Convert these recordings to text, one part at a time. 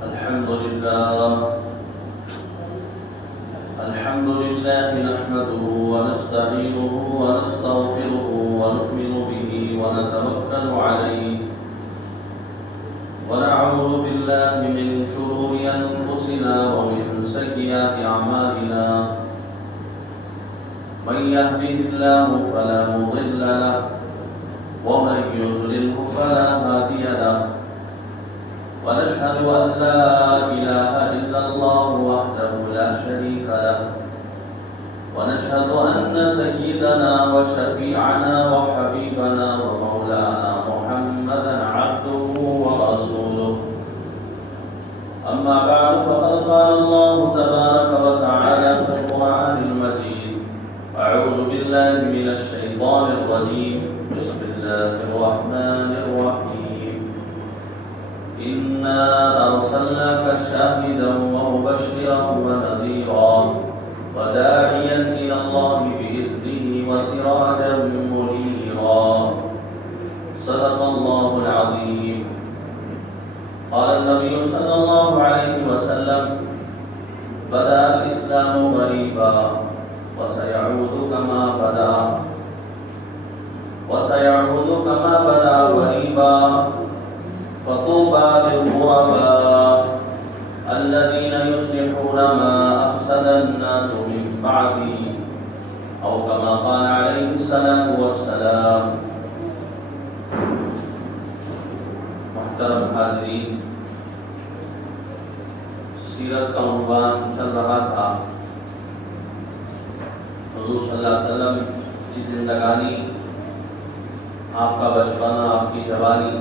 الحمد لله نحمده ونستعينه ونستغفره ونؤمن به ونتوكل عليه ونعوذ بالله من شرور أنفسنا ومن سيئات أعمالنا من يهده الله فلا مضل له ومن يضلله فلا هادي له ونشهد أن لا إله إلا الله وحده لا شريك له ونشهد أن سيدنا وشفيعنا وحبيبنا ومولانا محمدا عبده ورسوله أما بعد فقد قال الله تبارك وتعالى في القرآن المجيد أعوذ بالله من الشيطان الرجيم بسم الله الرحمن الرحيم إنا أرسلناك شاهدا ومبشرا ونذيرا وداعيا إلى الله بإذنه وسراجا منيرا صدق الله العظيم. قال النبي صلى الله عليه وسلم بدأ الإسلام غريبا وسيعود كما بدأ غريبا فطوبى للغرباء الذين يصلحون ما أفسد الناس من بعدي أو كما قال عليه الصلاة والسلام. محترم حاضرین، سیرت کا عنوان چل رہا تھا حضور صلی اللہ علیہ وسلم کی زندگانی، آپ کا بچپنا، آپ کی جوانی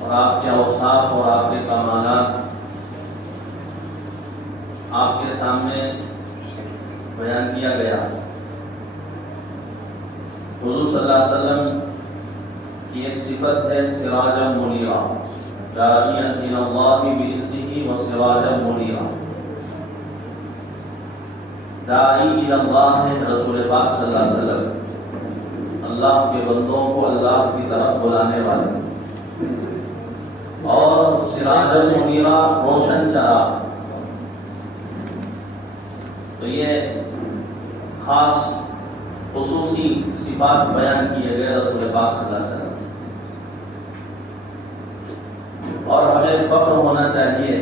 اور آپ کے اوصاف اور آپ کے کمالات آپ کے سامنے بیان کیا گیا. حضور صلی اللہ علیہ وسلم کی ایک صفت ہے سراجا منیرا، داعیا الی اللہ باذنہ وسراجا منیرا. داعی الی اللہ ہے رسول پاک صلی اللہ علیہ وسلم، اللہ کے بندوں کو اللہ کی طرف بلانے والے، اور سراج منیرا روشن چراغ. تو یہ خاص خصوصی صفات بیان کیے گئے رسول پاک صلی اللہ علیہ وسلم. اور ہمیں فخر ہونا چاہیے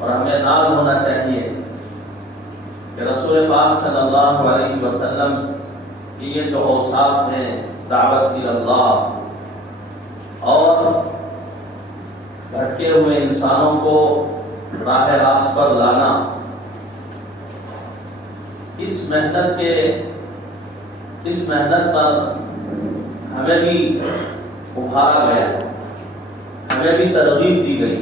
اور ہمیں ناز ہونا چاہیے کہ رسول پاک صلی اللہ علیہ وسلم کی یہ جو اوصاف ہیں، دعوت الی اللہ اور بھٹکے ہوئے انسانوں کو راہ راست پر لانا، اس محنت پر ہمیں بھی ابھارا گیا، ہمیں بھی ترغیب دی گئی.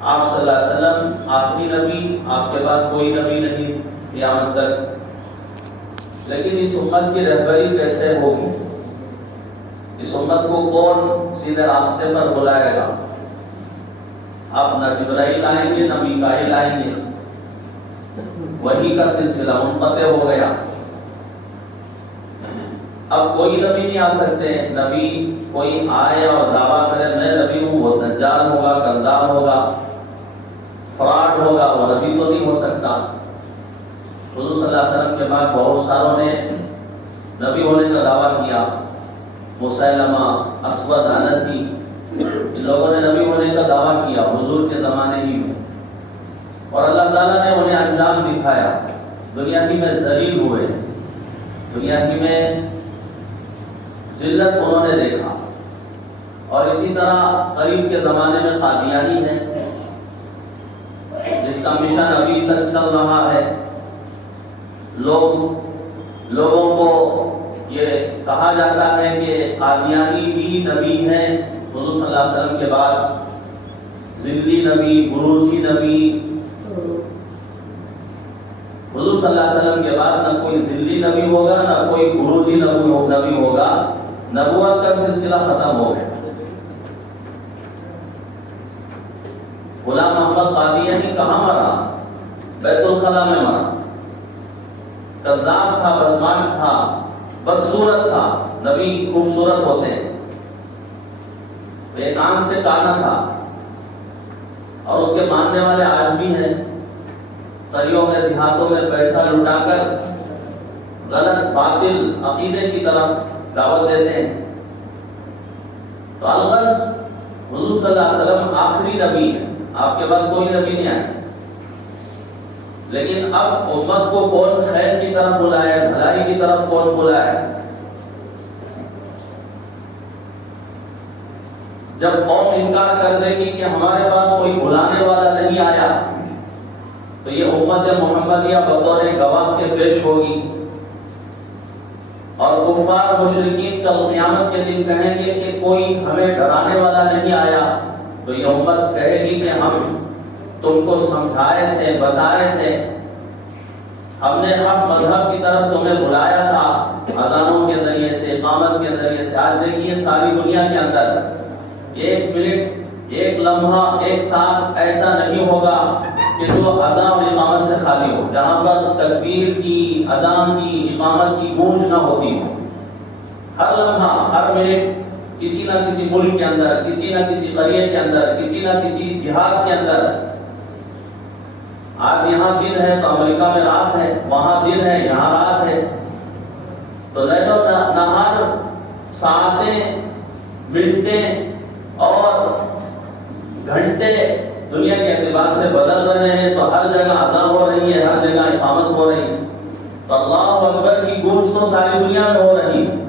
آپ صلی اللہ علیہ وسلم آخری نبی، آپ کے بعد کوئی نبی نہیں قیامت تک، لیکن اس امت کی رہبری کیسے ہوگی؟ اس امت کو کون سیدھے راستے پر بلائے گا؟ اب نہ جبرائیل آئیں گے نہ میکائیل آئیں گے، وحی کا سلسلہ منقطع ہو گیا. اب کوئی نبی نہیں آ سکتے. نبی کوئی آئے اور دعویٰ کرے میں نبی ہوں، وہ دجال ہوگا، کذاب ہوگا، فراڈ ہوگا، وہ نبی تو نہیں ہو سکتا. حضور صلی اللہ علیہ وسلم کے بعد بہت ساروں نے نبی ہونے کا دعویٰ کیا. مسیلمہ، اسود انسی، ان لوگوں نے نبی ہونے کا دعویٰ کیا حضور کے زمانے ہی میں، اور اللہ تعالیٰ نے انہیں انجام دکھایا. دنیا ہی میں ذلیل ہوئے، دنیا ہی میں ذلت انہوں نے دیکھا. اور اسی طرح قریب کے زمانے میں قادیانی ہے جس کا مشن ابھی تک چل رہا ہے. لوگوں کو یہ کہا جاتا ہے کہ قادیانی بھی نبی ہیں. حضور صلی اللہ علیہ وسلم کے بعد ذلی نبی، بروزی نبی. حضور صلی اللہ علیہ وسلم کے بعد نہ کوئی ذلی نبی ہوگا نہ کوئی بروزی نبی ہوگا. نبوت کا سلسلہ ختم ہو گیا. غلام محمد قادیانی کہاں مرا؟ بیت الخلا میں مرا. کذاب تھا، بدماش تھا، بدصورت تھا. نبی خوبصورت ہوتے ہیں. ایک آنکھ سے کانا تھا، اور اس کے ماننے والے آج بھی ہیں، قریوں میں دیہاتوں میں پیسہ لٹا کر غلط باطل عقیدے کی طرف دعوت دیتے ہیں۔ تو الغرض حضور صلی اللہ علیہ وسلم آخری نبی ہے، آپ کے بعد کوئی نبی نہیں آیا، لیکن اب امت کو کون خیر کی طرف بلائے، بھلائی کی طرف کون بلائے؟ جب قوم انکار کر دے گی کہ ہمارے پاس کوئی بلانے والا نہیں آیا، تو یہ امت محمدیہ بطور گواہ کے پیش ہوگی، اور کفار مشرکین کل قیامت کے دن کہیں گے کہ کوئی ہمیں ڈرانے والا نہیں آیا، تو یہ امت کہے گی کہ ہم تم کو سمجھائے تھے، بتائے تھے، ہم نے حق مذہب کی طرف تمہیں بلایا تھا اذانوں کے ذریعے سے، اقامت کے ذریعے سے۔ آج دیکھیے ساری دنیا کے اندر ایک منٹ، ایک لمحہ، ایک ساتھ ایسا نہیں ہوگا کہ جو اذان اور اقامت سے خالی ہو، جہاں پر تکبیر کی، اذان کی، اقامت کی گونج نہ ہوتی ہو۔ ہر لمحہ، ہر منٹ کسی نہ کسی ملک کے اندر، کسی نہ کسی قریے کے اندر، کسی نہ کسی دیہات کے اندر، آج یہاں دن ہے تو امریکہ میں رات ہے، وہاں دن ہے یہاں رات ہے، تو لیل و نہار ساعتیں، منٹیں اور گھنٹے دنیا کے اعتبار سے بدل رہے ہیں، تو ہر جگہ اذان ہو رہی ہے، ہر جگہ اقامت ہو رہی ہے، تو اللہ اکبر کی گونج تو ساری دنیا میں ہو رہی ہے۔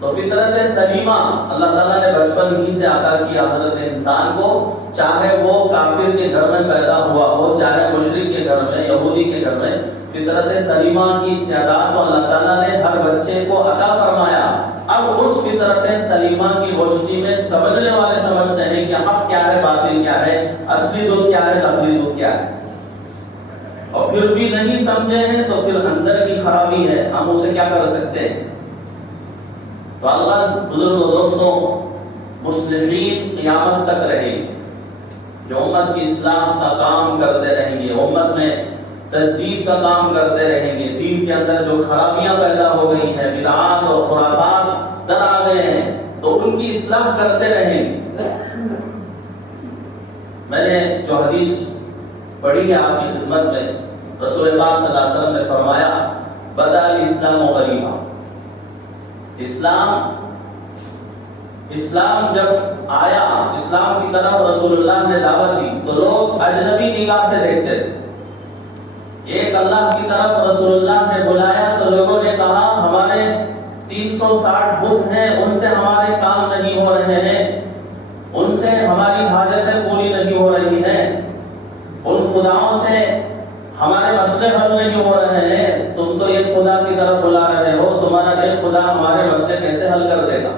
تو فطرت سلیمہ اللہ تعالیٰ نے بچپن ہی سے عطا کیا حضرت انسان کو، چاہے وہ کافر کے گھر میں پیدا ہوا ہو، چاہے مشرک کے گھر میں، یہودی کے گھر میں، فطرت سلیمہ کی استعداد تو اللہ تعالیٰ نے ہر بچے کو عطا فرمایا۔ اب اس فطرت سلیمہ کی روشنی میں سمجھنے والے سمجھتے ہیں کہ حق کیا ہے، باطل کیا ہے، اصلی دودھ کیا ہے، نقلی دودھ کیا ہے، اور پھر بھی نہیں سمجھے ہیں تو پھر اندر کی خرابی ہے، ہم اسے کیا کر سکتے ہیں؟ تو اللہ بزرگ و دوستوں، مصلحین قیامت تک رہیں گے، جو امت کی اصلاح کا کام کرتے رہیں گے، امت میں تجدید کا کام کرتے رہیں گے، دین کے اندر جو خرابیاں پیدا ہو گئی ہیں، بدعات اور خرافات در آ گئے ہیں، تو ان کی اصلاح کرتے رہیں گے۔ میں نے جو حدیث پڑھی ہے آپ کی خدمت میں، رسول پاک صلی اللہ علیہ وسلم نے فرمایا بدأ الاسلام غریبا، اسلام جب آیا، اسلام کی طرف رسول اللہ نے دعوت دی تو لوگ اجنبی نگاہ سے دیکھتے تھے۔ ایک اللہ کی طرف رسول اللہ نے بلایا تو لوگوں نے کہا ہمارے 360 بت ہیں، ان سے ہمارے کام نہیں ہو رہے ہیں، ان سے ہماری حاجتیں پوری نہیں ہو رہی ہیں، ان خداؤں سے ہمارے مسئلے حل نہیں ہو رہے ہیں، تم تو ایک خدا کی طرف بلا رہے ہو، تمہارا ایک خدا ہمارے مسئلے کیسے حل کر دے گا؟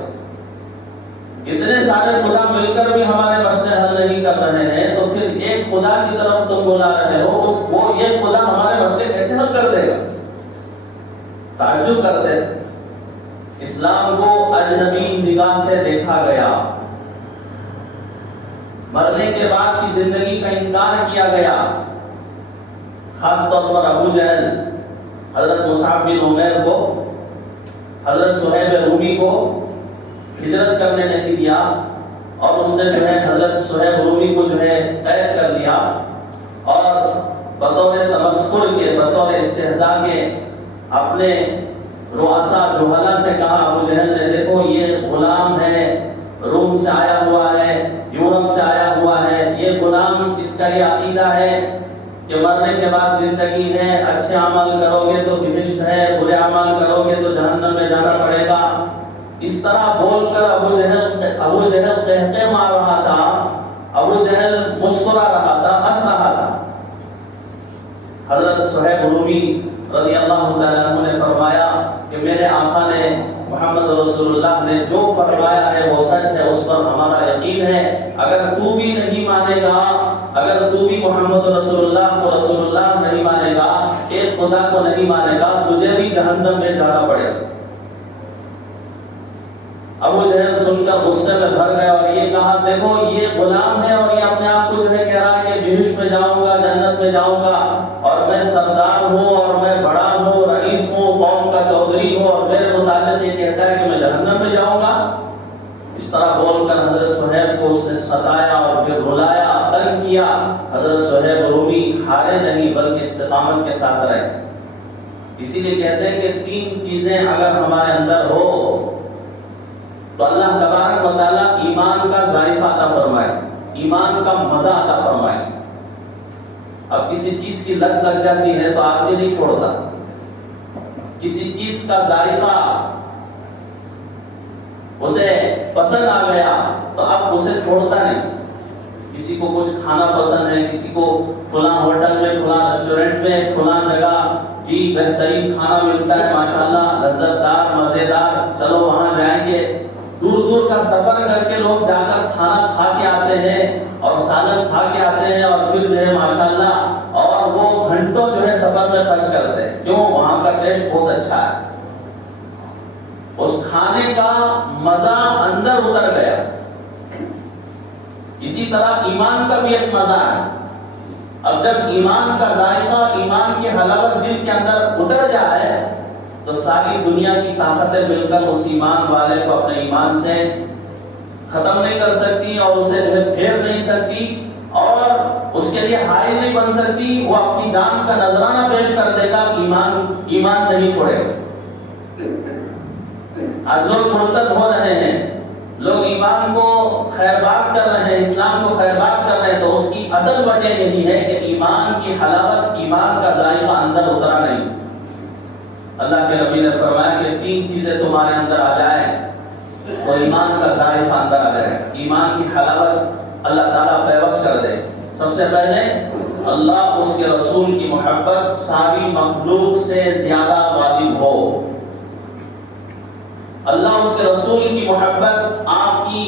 اتنے سارے خدا مل کر بھی ہمارے مسئلے حل نہیں کر رہے ہیں، تو پھر ایک خدا کی طرف تم بلا رہے ہو، وہ ایک خدا ہمارے مسئلے کیسے حل کر دے گا؟ تعجب کرتے تھے۔ اسلام کو اجنبی نگاہ سے دیکھا گیا، مرنے کے بعد کی زندگی کا انکار کیا گیا، خاص طور پر ابو جہل حضرت مصعب بن عمیر کو، حضرت صہیب رومی کو ہجرت کرنے نہیں دیا، اور اس نے جو ہے حضرت صہیب رومی کو جو ہے قید کر لیا، اور بطور تمسخر کے، بطور استہزاء کے اپنے رؤساء جہلا سے کہا، ابو جہل نے دیکھو یہ غلام ہے، روم سے آیا ہوا ہے، یورپ سے آیا ہوا ہے، یہ غلام، اس کا یہ عقیدہ ہے کہ مرنے کے بعد زندگی ہے، اچھے عمل کرو گے تو بہشت ہے، برے عمل کرو گے تو جہنم میں جانا پڑے گا۔ اس طرح بول کر ابو جہل قہقہ مار رہا تھا، ابو جہل مسکرا رہا تھا، ہنس رہا تھا۔ حضرت صہیب رومی رضی اللہ تعالیٰ عنہ نے فرمایا کہ میرے آقا نے، محمد رسول اللہ نے جو فرمایا ہے وہ سچ ہے، اس پر ہمارا یقین ہے، اگر تو بھی نہیں مانے گا، اگر تو بھی محمد رسول اللہ کو رسول اللہ نہیں مانے گا، ایک خدا کو نہیں مانے گا، تجھے بھی جہنم میں جانا پڑے گا۔ ابو جہل سن کر غصے میں بھر گئے اور یہ کہا دیکھو یہ غلام ہے اور یہ اپنے آپ کو جو ہے کہہ رہا ہے کہ بہشت میں جاؤں گا، جنت میں جاؤں گا، اور میں سردار ہوں اور میں بڑا ہوں، رئیس ہوں، قوم کا چودھری ہوں، اور میرے متعلق یہ کہتا ہے کہ میں جہنم میں جاؤں گا۔ اس طرح بول کر حضرت صہیب کو اس نے ستایا اور پھر رلایا، تنگ کیا، حضرت صہیب رومی ہارے نہیں بلکہ استقامت کے ساتھ رہے۔ اسی لیے کہتے ہیں کہ 3 چیزیں اگر ہمارے اندر ہو تو اللہ تبارک و تعالیٰ ایمان کا ذائقہ عطا فرمائے، ایمان کا مزہ عطا فرمائے۔ اب کسی چیز کی لت لگ جاتی ہے تو آدمی نہیں چھوڑتا، کسی چیز کا ذائقہ اسے پسند آ گیا تو اب اسے چھوڑتا نہیں۔ کسی کو کچھ کھانا پسند ہے، کسی کو فلاں ہوٹل میں، فلاں ریسٹورنٹ میں، فلاں جگہ جی بہترین کھانا ملتا ہے ماشاءاللہ، لذت دار، مزیدار، چلو وہاں جائیں گے۔ دور دور کا سفر کر کے لوگ جا کر کھانا کھا کے آتے ہیں اور سالن کھا کے آتے ہیں، اور پھر جو ہے ماشاءاللہ اور وہ گھنٹوں جو ہے سفر میں خرچ کرتے ہیں۔ کیوں؟ وہاں کا ٹیسٹ بہت اچھا ہے، اس کھانے کا مزہ اندر اتر گیا۔ اسی طرح ایمان کا بھی ایک مزہ ہے۔ اب جب ایمان کا ذائقہ، ایمان کی حلاوت دل کے اندر اتر جائے تو ساری دنیا کی طاقتیں مل کر اس ایمان والے کو اپنے ایمان سے ختم نہیں کر سکتی اور اسے جو ہے پھیر نہیں سکتی اور اس کے لیے حائل نہیں بن سکتی۔ وہ اپنی جان کا نذرانہ پیش کر دے گا کہ ایمان نہیں چھوڑے گا۔ آج لوگ مرتد ہو رہے ہیں، لوگ ایمان کو خیرباد کر رہے ہیں، اسلام کو خیرباد کر رہے ہیں، تو اس کی اصل وجہ یہی ہے کہ ایمان کی حلاوت، ایمان کا ذائقہ اندر اترا نہیں۔ اللہ کے نبی نے فرمایا کہ 3 چیزیں تمہارے اندر آ جائیں تو ایمان کا ذائقہ اندر آ جائے، ایمان کی حلاوت اللہ تعالیٰ پیوست کر دے۔ سب سے پہلے اللہ اس کے رسول کی محبت ساری مخلوق سے زیادہ غالب ہو، اللہ اس کے رسول کی محبت، آپ کی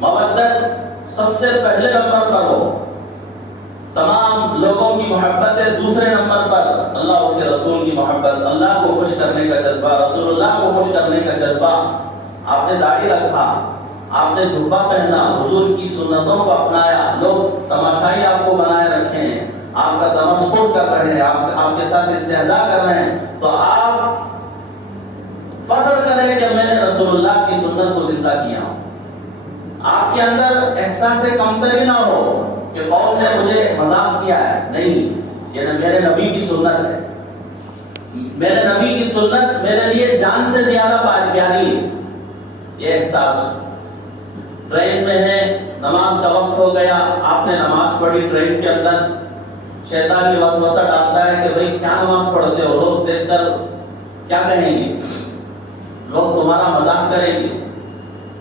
مودت سب سے پہلے نمبر پر ہو، تمام لوگوں کی محبتیں دوسرے نمبر پر، اللہ اس کے رسول کی محبت، اللہ کو خوش کرنے کا جذبہ، رسول اللہ کو خوش کرنے کا جذبہ۔ آپ نے داڑھی رکھا، آپ نے جھبا پہنا، حضور کی سنتوں کو اپنایا، لوگ تماشائی آپ کو بنائے رکھے ہیں، آپ کا تمسخر کر رہے ہیں، آپ کے ساتھ استہزاء کر رہے ہیں، تو آپ فخر کریں کہ میں نے رسول اللہ کی سنت کو زندہ کیا ہوں۔ آپ کے اندر احساس کمتری نہ ہو کہ قوم نے مجھے مذاق کیا ہے، نہیں، یہ میرے نبی کی سنت ہے، میرے نبی کی سنت میرے لیے جان سے زیادہ پیاری ہے۔ یہ احساس ٹرین میں ہے، نماز کا وقت ہو گیا، آپ نے نماز پڑھی، ٹرین کے اندر شیطان کی وسوسہ ڈالتا ہے کہ بھئی کیا نماز پڑھتے ہو، لوگ دیکھ کر کیا کہیں گے، لوگ تمہارا مذاق کریں گے،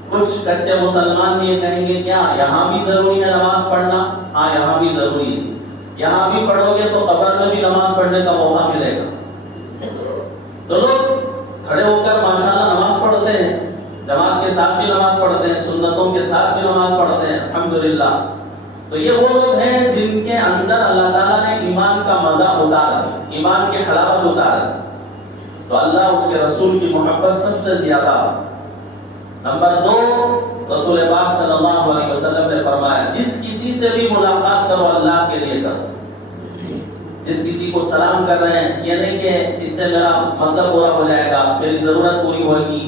کچھ کچے مسلمان یہ کہیں گے کیا یہاں بھی ضروری ہے نماز پڑھنا؟ ہاں یہاں بھی ضروری ہے، یہاں بھی پڑھو گے تو قبر میں بھی نماز پڑھنے کا موقع ملے گا۔ تو لوگ کھڑے ہو کر ماشاءاللہ نماز پڑھتے ہیں، جماعت کے ساتھ بھی نماز پڑھتے ہیں، سنتوں کے ساتھ بھی نماز پڑھتے ہیں، الحمدللہ۔ تو یہ وہ لوگ ہیں جن کے اندر اللہ تعالیٰ نے ایمان کا مزہ اتار دی، ایمان کی حلاوت اتار دی، تو اللہ اس کے رسول کی محبت سب سے زیادہ۔ نمبر 2، رسول پاک صلی اللہ علیہ وسلم نے فرمایا جس کسی سے بھی ملاقات کرو اللہ کے لیے کرو۔ جس کسی کو سلام کر رہے ہیں، یہ نہیں کہ اس سے میرا مطلب پورا ہو جائے گا، میری ضرورت پوری ہوگی،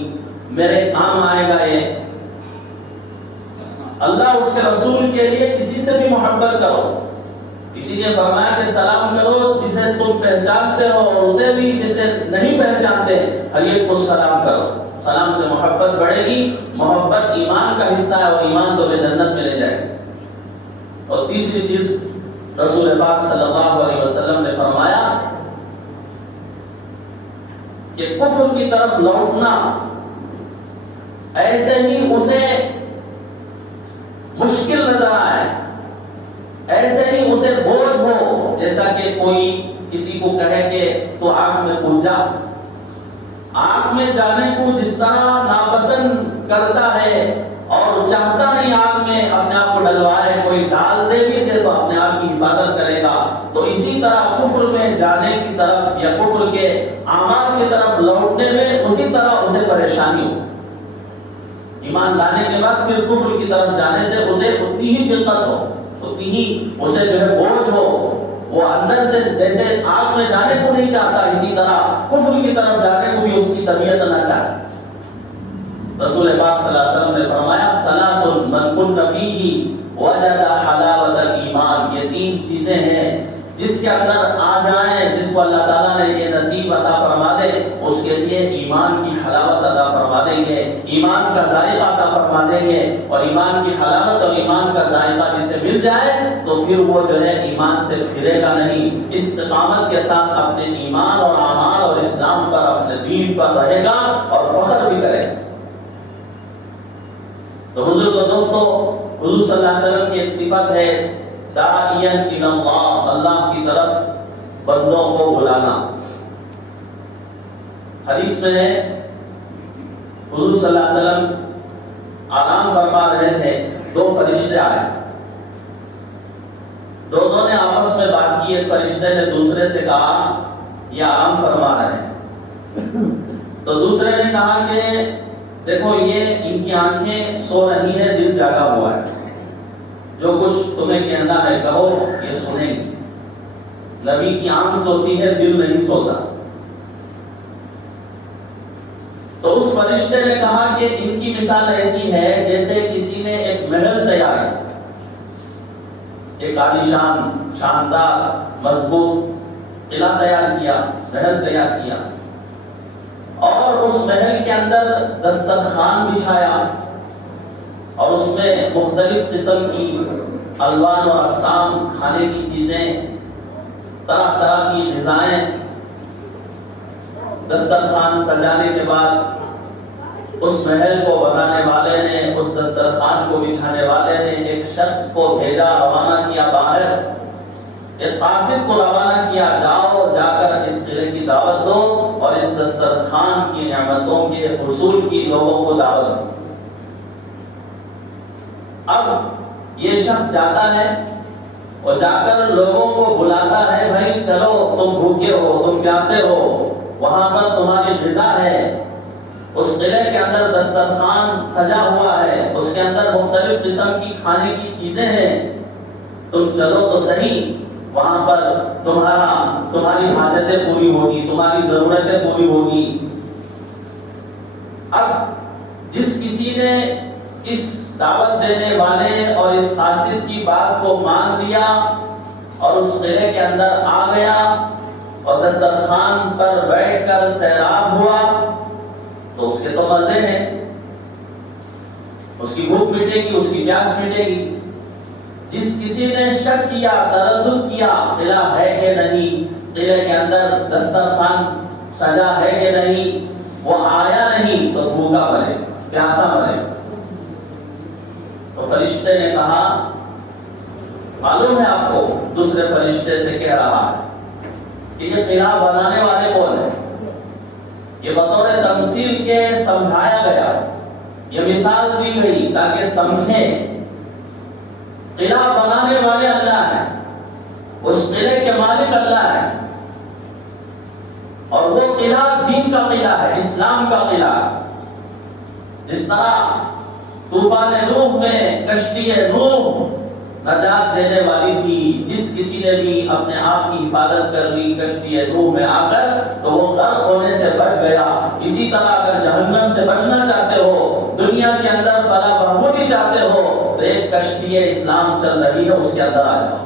میرے کام آئے گا، یہ اللہ اس کے رسول کے لیے کسی سے بھی محبت کرو۔ اسی لیے فرمایا کہ سلام کرو جسے تم پہچانتے ہو اور اسے بھی جسے نہیں پہچانتے، ہر ایک کو سلام کرو۔ سلام سے محبت بڑھے گی، محبت ایمان کا حصہ ہے اور ایمان تو بے جنت میں لے جائے۔ اور تیسری چیز رسول پاک صلی اللہ علیہ وسلم نے فرمایا کہ کفر کی طرف لوٹنا ایسے ہی اسے مشکل نظر آئے، ایسے ہی اسے بوجھ ہو جیسا کہ کوئی کسی کو کہے کہ تو آگ میں کود جا۔ آگ میں جانے کو جس طرح ناپسند کرتا ہے اور چاہتا نہیں آگ میں اپنے آپ کو ڈلوائے، کوئی ڈال دے بھی دے تو اپنے آپ کی حفاظت کرے گا، تو اسی طرح کفر میں جانے کی طرف یا کفر کے اعمال کی طرف لوٹنے میں اسی طرح اسے پریشانی ہو۔ ایمان لانے کے بعد پھر کفر کی طرف جانے سے اسے اتنی ہی دقت ہو، اتنی ہی اسے جو ہے بوجھ ہو، وہ اندر سے جیسے آگ میں جانے کو نہیں چاہتا، اسی طرح کفر کی طرف جانے کو بھی اس کی طبیعت نہ چاہے۔ رسول پاک صلی اللہ علیہ وسلم نے فرمایا ثلاث من کن فیہ وجد حلاوت الایمان، یہ تین چیزیں ہیں جس کے اندر آ جائیں، جس کو اللہ تعالیٰ نے یہ نصیب عطا فرما دے، اس کے لیے ایمان کی حلاوت عطا فرما دیں گے، ایمان کا ذائقہ عطا فرما دیں گے۔ اور ایمان کی حلاوت اور ایمان کا ذائقہ جسے مل جائے تو پھر وہ جو ہے ایمان سے پھرے گا نہیں، استقامت کے ساتھ اپنے ایمان اور اعمال اور اسلام پر، اپنے دین پر رہے گا اور فخر بھی کرے گا۔ تو بزرگو دوستو، حضور صلی اللہ علیہ وسلم کی ایک صفت ہے داعیا الی اللہ، اللہ کی طرف بندوں کو بلانا۔ حدیث میں ہے حضور صلی اللہ علیہ وسلم آرام فرما رہے تھے، دو فرشتے آئے، دونوں نے آپس میں بات کی۔ ایک فرشتے نے دوسرے سے کہا یہ آرام فرما رہے ہیں، تو دوسرے نے کہا کہ دیکھو یہ ان کی آنکھیں سو رہی ہیں، دل جاگا ہوا ہے، جو کچھ تمہیں کہنا ہے کہو، یہ سنیں گی۔ نبی کی آنکھ سوتی ہے، دل نہیں سوتا۔ تو اس فرشتے نے کہا کہ ان کی مثال ایسی ہے جیسے کسی نے ایک محل تیار کیا، ایک عالیشان شاندار مضبوط قلعہ تیار کیا، محل تیار کیا، اور اس محل کے اندر دسترخوان بچھایا، اور اس میں مختلف قسم کی الوان اور اقسام کھانے کی چیزیں، طرح طرح کی غذائیں۔ دسترخوان سجانے کے بعد اس محل کو بنانے والے نے، اس دسترخوان کو بچھانے والے نے ایک شخص کو بھیجا، روانہ کیا باہر، ایک قاصد کو روانہ کیا، جاؤ جا کر اس قلعے کی دعوت دو اور اس دسترخوان کی نعمتوں کے حصول کی لوگوں کو دعوت دو۔ اب یہ شخص جاتا ہے اور جا کر لوگوں کو بلاتا ہے، بھائی چلو تم بھوکے ہو، تم پیاسے ہو، وہاں پر تمہاری غذا ہے، اس قلعے کے اندر دسترخوان سجا ہوا ہے، اس کے اندر مختلف قسم کی کھانے کی چیزیں ہیں، تم چلو تو صحیح، وہاں پر تمہاری حاجتیں پوری ہوگی، تمہاری ضرورتیں پوری ہوگی۔ اب جس کسی نے اس دعوت دینے والے اور اس قاصد کی بات کو مان لیا اور اس قلعے کے اندر آ گیا اور دسترخوان پر بیٹھ کر سیراب ہوا، تو اس کے تو مزے ہیں، اس کی بھوک مٹے گی، اس کی پیاس مٹے گی۔ جس کسی نے شک کیا، تردد کیا، قلعہ ہے کہ نہیں، قلعے کے اندر دسترخوان سجا ہے کہ نہیں، وہ آیا نہیں، تو بھوکا مرے، پیاسا مرے۔ تو فرشتے نے کہا معلوم ہے آپ کو، دوسرے فرشتے سے کہہ رہا ہے کہ یہ قلعہ بنانے والے کون ہیں؟ یہ بطور تمثیل کے سمجھایا گیا، یہ مثال دی گئی تاکہ سمجھیں قلعہ بنانے والے اللہ ہیں، اس قلعے کے مالک اللہ ہے، اور وہ قلعہ دین کا قلعہ ہے، اسلام کا قلعہ ہے۔ جس طرح طوفان نوح میں کشتی نوح نجات دینے والی تھی، جس کسی نے بھی اپنے آپ کی حفاظت کر لی کشتی نوح میں آ کر تو وہ غرق ہونے سے بچ گیا۔ اسی طرح اگر جہنم سے بچنا چاہتے ہو، دنیا کے اندر فلاح بہبودی چاہتے ہو، تو ایک کشتی اسلام چل رہی ہے، اس کے اندر آ جاؤ۔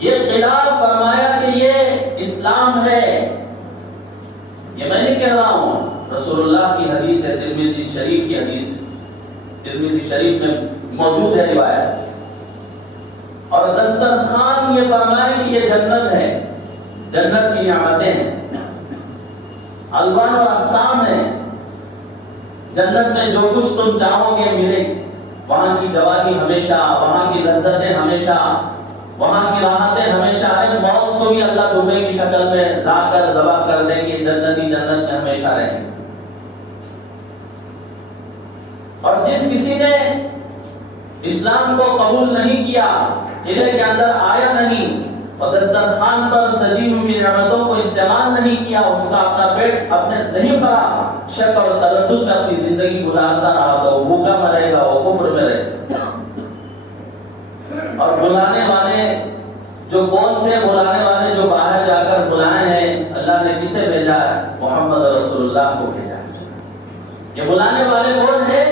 یہ قلعہ فرمایا کہ یہ اسلام ہے، یہ میں نہیں کہہ رہا ہوں، رسول اللہ کی حدیث ہے، ترمذی شریف کی حدیث ہے، ترمذی شریف میں موجود ہے روایت۔ اور دسترخوان یہ فرمائے کہ یہ جنت ہے، جنت کی نعمتیں ہیں، الوان اور اقسام ہیں، جنت میں جو کچھ تم چاہو گے ملے، وہاں کی جوانی ہمیشہ، وہاں کی لذتیں ہمیشہ، وہاں کی راحتیں ہمیشہ، موت کو بھی اللہ دھونے کی شکل میں لا کر ذبح کر دیں گے، جنتی جنت میں ہمیشہ رہیں۔ اور جس کسی نے اسلام کو قبول نہیں کیا، قلعے کے اندر آیا نہیں اور دسترخوان پر سجی ہوئی نعمتوں کو استعمال نہیں کیا، اس کا اپنا پیٹ اپنے نہیں بھرا، شک اور تردد میں اپنی زندگی گزارتا رہا، تو وہ بھوکا مرے گا، وہ کفر میں رہے گا۔ اور بلانے والے جو کون تھے، بلانے والے جو باہر جا کر بلائے ہیں، اللہ نے کسے بھیجا ہے؟ محمد رسول اللہ کو بھیجا ہے۔ یہ بلانے والے کون ہیں؟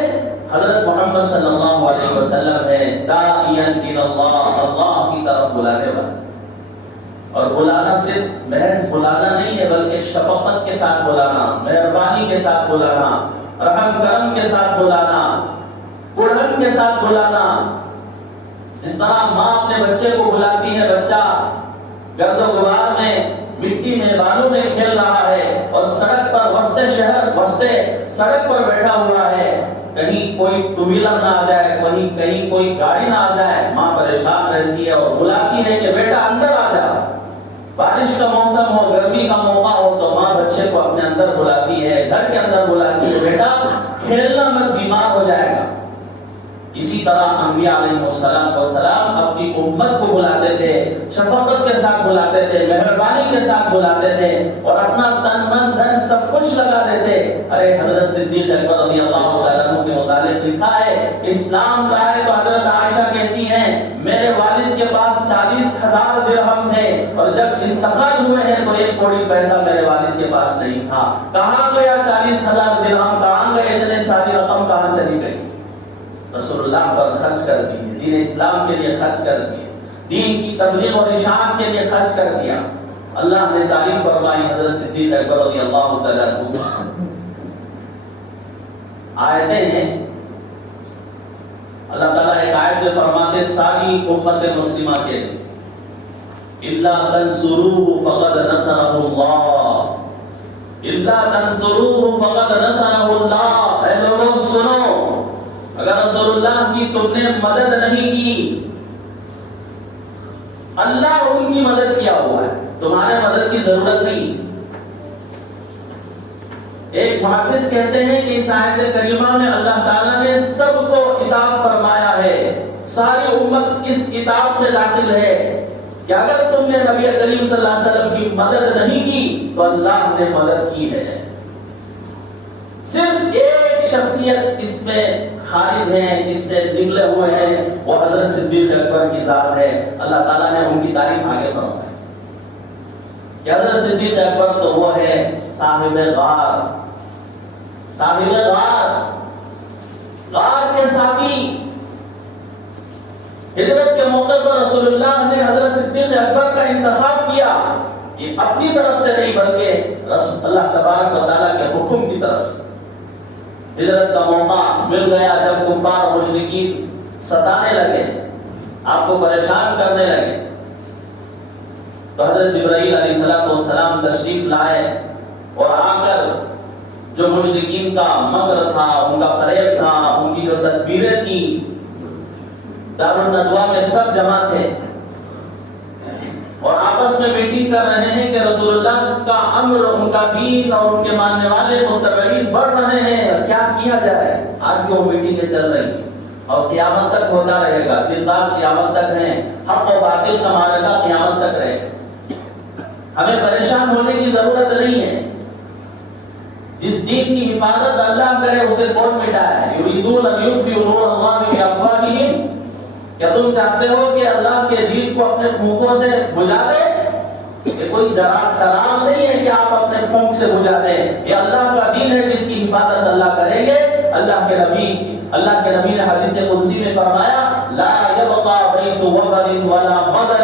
حضرت محمد صلی اللہ علیہ وسلم ہے، داعیاً الی اللہ، اللہ کی طرف بلانے والا۔ اور بلانا صرف محض بلانا نہیں ہے، بلکہ شفقت کے ساتھ بلانا، مہربانی کے ساتھ بلانا، رحم کرم کے ساتھ بلانا، قرآن کے ساتھ بلانا۔ اس طرح ماں اپنے بچے کو بلاتی ہے، بچہ گرد و غبار میں، مٹی میں، بالوں میں کھیل رہا ہے اور سڑک پر وسط شہر، وسط سڑک پر بیٹھا ہوا ہے، کہیں کوئی ٹو ویلر نہ آ جائے، کہیں کوئی گاڑی نہ آ جائے، ماں پریشان رہتی ہے اور بلاتی ہے کہ بیٹا اندر آ جا۔ بارش کا موسم ہو، گرمی کا موقع ہو تو ماں بچے کو اپنے اندر بلاتی ہے، گھر کے اندر بلاتی ہے، بیٹا کھیلنا مت، بیمار ہو جائے گا۔ اسی طرح انبیاء علیہ السلام اپنی امت کو بلاتے تھے، شفقت کے ساتھ بلاتے تھے، مہربانی کے ساتھ بلاتے تھے اور اپنا تن من دھن سب کچھ لگا دیتے۔ ارے حضرت صدیق اکبر رضی اللہ تعالیٰ عنہ کے متعلق لکھا ہے، اسلام لائے تو حضرت عائشہ کہتی ہیں میرے والد کے پاس 40,000 درہم تھے اور جب انتقال ہوئے ہیں تو 1 کوڑی پیسہ میرے والد کے پاس نہیں تھا۔ کہاں گیا 40,000 درہم؟ کہاں گئے اتنے ساری رقم؟ کہاں چلی گئی؟ رسول اللہ پر خرچ کر دیے، دین اسلام کے لیے خرچ کر دیے، دین کی تبلیغ اور اشاعت کے لیے خرچ کر دیا۔ اللہ نے تعریف فرمائی حضرت صدیق اکبر رضی اللہ تعالیٰ عنہ۔ آیتیں ہیں، اللہ تعالیٰ ایک آیت میں فرماتے ساری امت مسلمہ کے لیے، اِلَّا تَنْصُرُوهُ فَقَدْ نَصَرَهُ اللَّهُ، اِلَّا تَنْصُرُوهُ فَقَدْ نَصَرَهُ اللَّهُ۔ اے لوگوں سنو، اگر رسول اللہ کی تم نے مدد نہیں کی، اللہ ان کی مدد کیا ہوا ہے، تمہارے مدد کی ضرورت نہیں۔ ایک محدث کہتے ہیں کہ اس آیت کریمہ میں اللہ تعالیٰ نے سب کو عتاب فرمایا ہے، ساری امت اس عتاب میں داخل ہے کہ اگر تم نے نبی کریم صلی اللہ علیہ وسلم کی مدد نہیں کی تو اللہ نے مدد کی ہے۔ صرف ایک شخصیت اس میں خارج ہے، اس سے نکلے ہوئے ہیں، وہ حضرت صدیق اکبر کی ذات ہے۔ اللہ تعالیٰ نے ان کی تعریف آگے فرمائی کہ حضرت صدیق اکبر تو وہ ہے صاحب غار، صاحب غار، غار کے ساتھی۔ ہجرت کے موقع پر رسول اللہ نے حضرت صدیق اکبر کا انتخاب کیا، یہ اپنی طرف سے نہیں بلکہ اللہ تبارک و تعالیٰ کے حکم کی طرف سے۔ ہجرت کا موقع مل گیا جب کفار و مشرکین ستانے لگے، آپ کو پریشان کرنے لگے، تو حضرت جبرائیل علیہ السلام تشریف لائے اور آ کر جو مشرکین کا مکر تھا، ان کا فریب تھا، ان کی جو تدبیریں تھیں، دارالندوا میں سب جمع تھے اور آپس میں میٹنگ کر رہے ہیں کہ رسول اللہ کا امر، ان کا دین اور ان کے ماننے والے متبعین بڑھ رہے ہیں، کیا کیا جائے۔ آج بھی وہ میٹنگیں چل رہی ہیں اور قیامت تک ہوتا رہے گا، دن رات قیامت تک ہیں، حق و باطل کا معرکہ قیامت تک رہے گا۔ ہمیں پریشان ہونے کی ضرورت نہیں ہے، جس دین کی حفاظت اللہ کرے اسے کون مٹائے۔ یریدون ان یطفئوا نور اللہ بافواہہم، کیا تم چاہتے ہو کہ اللہ کے دین کو اپنے پھونکوں سے بجھا دے؟ یہ کوئی چراغ نہیں ہے کہ آپ اپنے پھونک سے بجھا دیں، یہ اللہ کا دین ہے جس کی حفاظت اللہ کریں گے۔ اللہ کے نبی نے حدیث قدسی میں فرمایا لا يبقى بيت وطن ولا مدر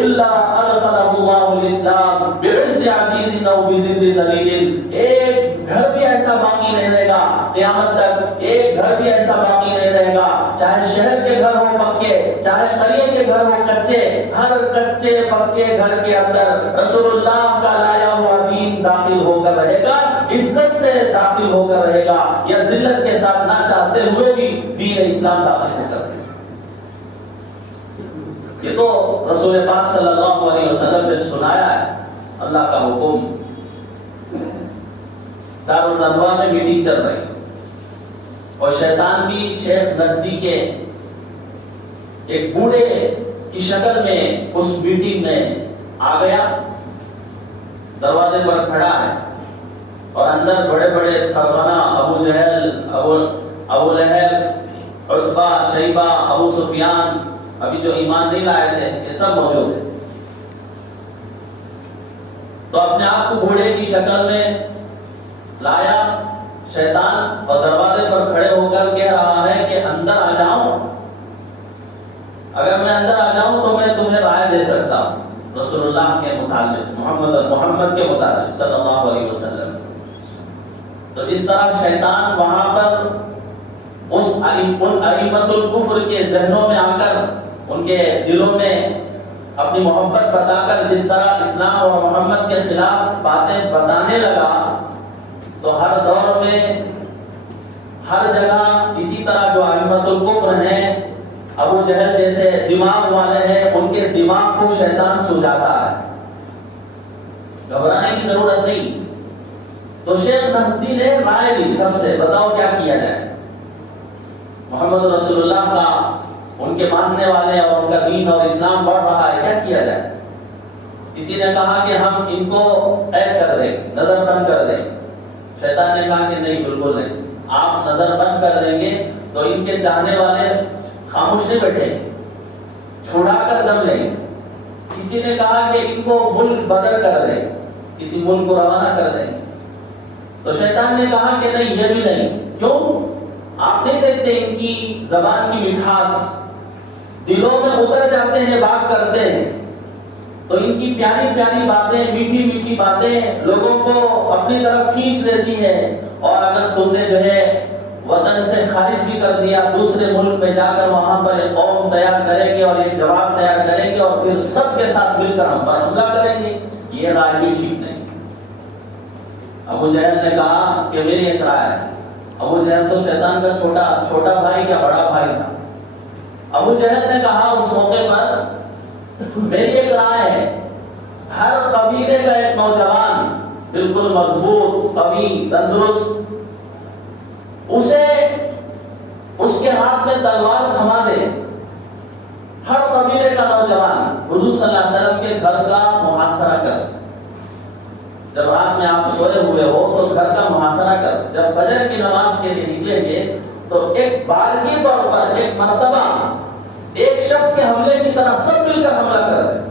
الا ادخله الله الاسلام بعز عزيز او بذل ذليل۔ ایک گھر بھی ایسا باقی نہیں رہے گا قیامت تک، ایک گھر بھی ایسا باقی نہیں رہے گا، چاہے شہر کے گھر ہو پکے، چاہے قریے کے گھر ہو کچے، ہر کچے پکے گھر کے اندر رسول اللہ کا لایا ہوا دین داخل ہو کر رہے گا، عزت سے داخل ہو کر رہے گا، یا ذلت کے ساتھ نہ چاہتے ہوئے بھی دین اسلام داخل ہو کر رہے گا۔ یہ تو رسول پاک صلی اللہ علیہ وسلم نے سنایا ہے، اللہ کا حکم۔ دارالندوا میں میٹنگ چل رہی اور شیطان بھی شیخ نجدی کے ایک بوڑھے کی شکل میں اس میٹنگ میں آ گیا، دروازے پر کھڑا ہے اور اندر بڑے بڑے سربراہ ابو جہل، ابو لہب، عتبہ، شیبہ، ابو سفیان، ابھی جو ایمان نہیں لائے تھے، یہ سب موجود ہیں۔ تو اپنے آپ کو گھوڑے کی شکل میں لایا شیطان اور دروازے پر کھڑے ہو کر کہہ رہا ہے کہ اندر آ جاؤں، اگر میں اندر آ جاؤں تو میں تمہیں رائے دے سکتا ہوں رسول اللہ کے متعلق، محمد کے متعلق صلی اللہ علیہ وسلم۔ تو اس طرح شیطان وہاں پر ان ائمۃ الکفر کے ذہنوں میں آ کر، ان کے دلوں میں اپنی محبت بتا کر جس طرح اسلام اور محمد کے خلاف باتیں بتانے لگا، تو ہر دور میں ہر جگہ اسی طرح جو ائمۃ الکفر ہیں، ابو جہل جیسے دماغ والے ہیں، ان کے دماغ کو شیطان سجاتا ہے، گھبرانے کی ضرورت نہیں۔ تو شیخ نقدی نے رائے لی سب سے، بتاؤ کیا کیا جائے، محمد رسول اللہ کا، ان کے ماننے والے اور ان کا دین اور اسلام بڑھ رہا ہے، کیا کیا جائے؟ کسی نے کہا کہ ہم ان کو قید کر دیں، نظر بند کر دیں۔ شیطان نے کہا کہ نہیں، بالکل نہیں، آپ نظر بند کر دیں گے تو ان کے چاہنے والے خاموش نہیں بیٹھے، چھڑا کر دم لیں۔ کسی نے کہا کہ ان کو ملک بدر کر دیں، کسی ملک کو روانہ کر دیں۔ تو شیطان نے کہا کہ نہیں، یہ بھی نہیں۔ کیوں؟ آپ نہیں دیکھتے ان کی زبان کی مٹھاس، دلوں میں اتر جاتے ہیں، بات کرتے ہیں تو ان کی پیاری پیاری باتیں، میٹھی میٹھی باتیں لوگوں کو اپنی طرف کھینچ لیتی ہے۔ اور اگر تم نے جو ہے وطن سے خارج بھی کر دیا، دوسرے ملک میں جا کر وہاں پر ایک قوم تیار کریں گے اور ایک جواب تیار کریں گے اور پھر سب کے ساتھ مل کر ہم پر حملہ کریں گے، یہ رائے بھی ٹھیک نہیں۔ ابو جہل نے کہا کہ میری ایک رائے ہے۔ ابو جہل تو شیطان کا چھوٹا بھائی یا بڑا بھائی تھا۔ ابو جہل نے کہا اس موقع پر، میری ایک رائے ہے، ہر قبیلے کا ایک نوجوان بالکل مضبوط، قوی، تندرست، اسے اس کے ہاتھ میں تلوار تھما دے۔ ہر قبیلے کا نوجوان حضور صلی اللہ علیہ وسلم کے گھر کا محاصرہ کر، جب رات میں آپ سوئے ہوئے ہو تو گھر کا محاصرہ کر، جب فجر کی نماز کے لیے نکلیں گے تو ایک بارگی طور پر، ایک مرتبہ، ایک شخص کے حملے کی طرح سب مل کر حملہ کر دیں۔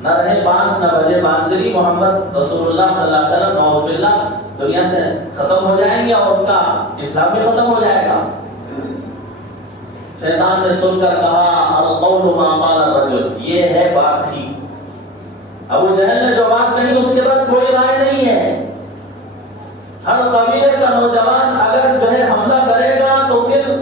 نہ رہے بانس نہ بجے بانسری، محمد رسول اللہ صلی اللہ علیہ وسلم نعوذ باللہ دنیا سے ختم ہو جائیں گے اور ان کا اسلام بھی ختم ہو جائے گا۔ شیطان نے سن کر کہا، القول ما قال الرجل، یہ ہے بات ٹھیک۔ ابو جہل نے جو بات کہی اس کے بعد کوئی رائے نہیں ہے۔ ہر قبیلے کا نوجوان اگر جو ہے حملہ کرے گا تو پھر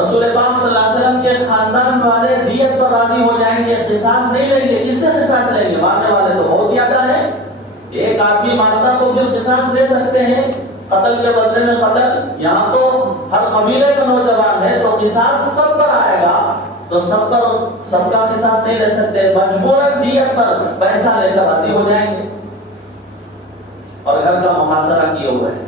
رسول پاک صلی اللہ علیہ وسلم کے خاندان والے دیت پر راضی ہو جائیں گے، قصاص نہیں لیں گے۔ کس سے قصاص لیں گے؟ مارنے والے تو بہت زیادہ ہیں، ایک آدمی مارتا تو پھر قصاص لے سکتے ہیں، قتل کے بدلے میں قتل۔ یہاں تو ہر قبیلے کا نوجوان ہے تو قصاص سب پر آئے گا، تو سب کا قصاص نہیں لے سکتے، مجبوراً دیت پر پیسہ لے کر راضی ہو جائیں گے اور گھر کا محاصرہ کیے ہوئے ہیں۔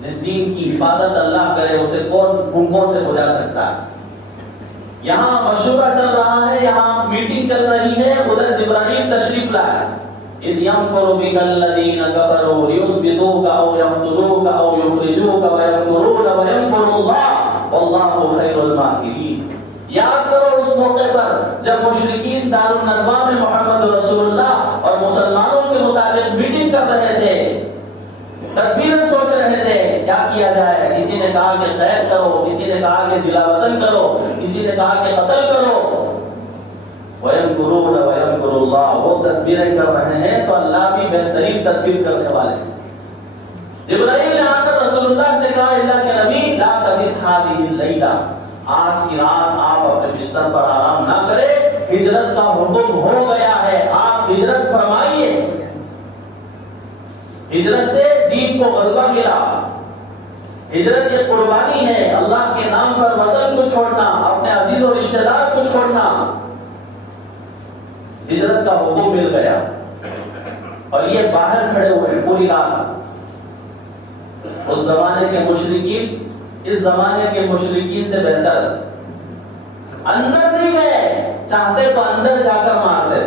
جس دین کی حفاظت اللہ کرے اسے کون بھوکوں سے بجا سکتا ہے؟ یہاں مشورہ چل رہا ہے، یہاں میٹنگ چل رہی ہے، ادھر جبرائیل تشریف لائے۔ اذ يمكر بك الذين كفروا ليثبتوك او يقتلوك او يخرجوك ويمكرون ويمكر الله والله خير الماكرين۔ یاد کرو اس موقع پر جب مشرکین دار الندوہ میں محمد رسول اللہ اور مسلمانوں کے مطابق میٹنگ کر رہے تھے، تدبیریں سوچ رہے تھے کیا کیا جائے۔ کسی نے کہا کہ قید کرو، کسی نے کہا کہ جلا وطن کرو، کسی نے کہا کہ قتل کرو۔ وَيَمْكُرُونَ وَيَمْكُرُ اللَّهُ، وہ تدبیریں کر رہے ہیں تو اللہ بھی بہترین تدبیر کرنے والے ہیں۔ جبرائیل نے آ کر رسول اللہ سے کہا، اللہ کے نبی، لا تبت هذه الليلة، آج کی رات آپ اپنے بستر پر آرام نہ کریں، ہجرت کا حکم ہو گیا ہے، آپ ہجرت فرمائیے۔ ہجرت سے دین کو غلبہ ملا۔ ہجرت یہ قربانی ہے، اللہ کے نام پر وطن کو چھوڑنا، اپنے عزیز و رشتہ دار کو چھوڑنا۔ ہجرت کا حکم مل گیا اور یہ باہر کھڑے ہوئے پوری رات۔ اس زمانے کے مشرکین اس زمانے کے مشرکین سے بہتر، اندر نہیں گئے، چاہتے تو اندر جا کر مارتے،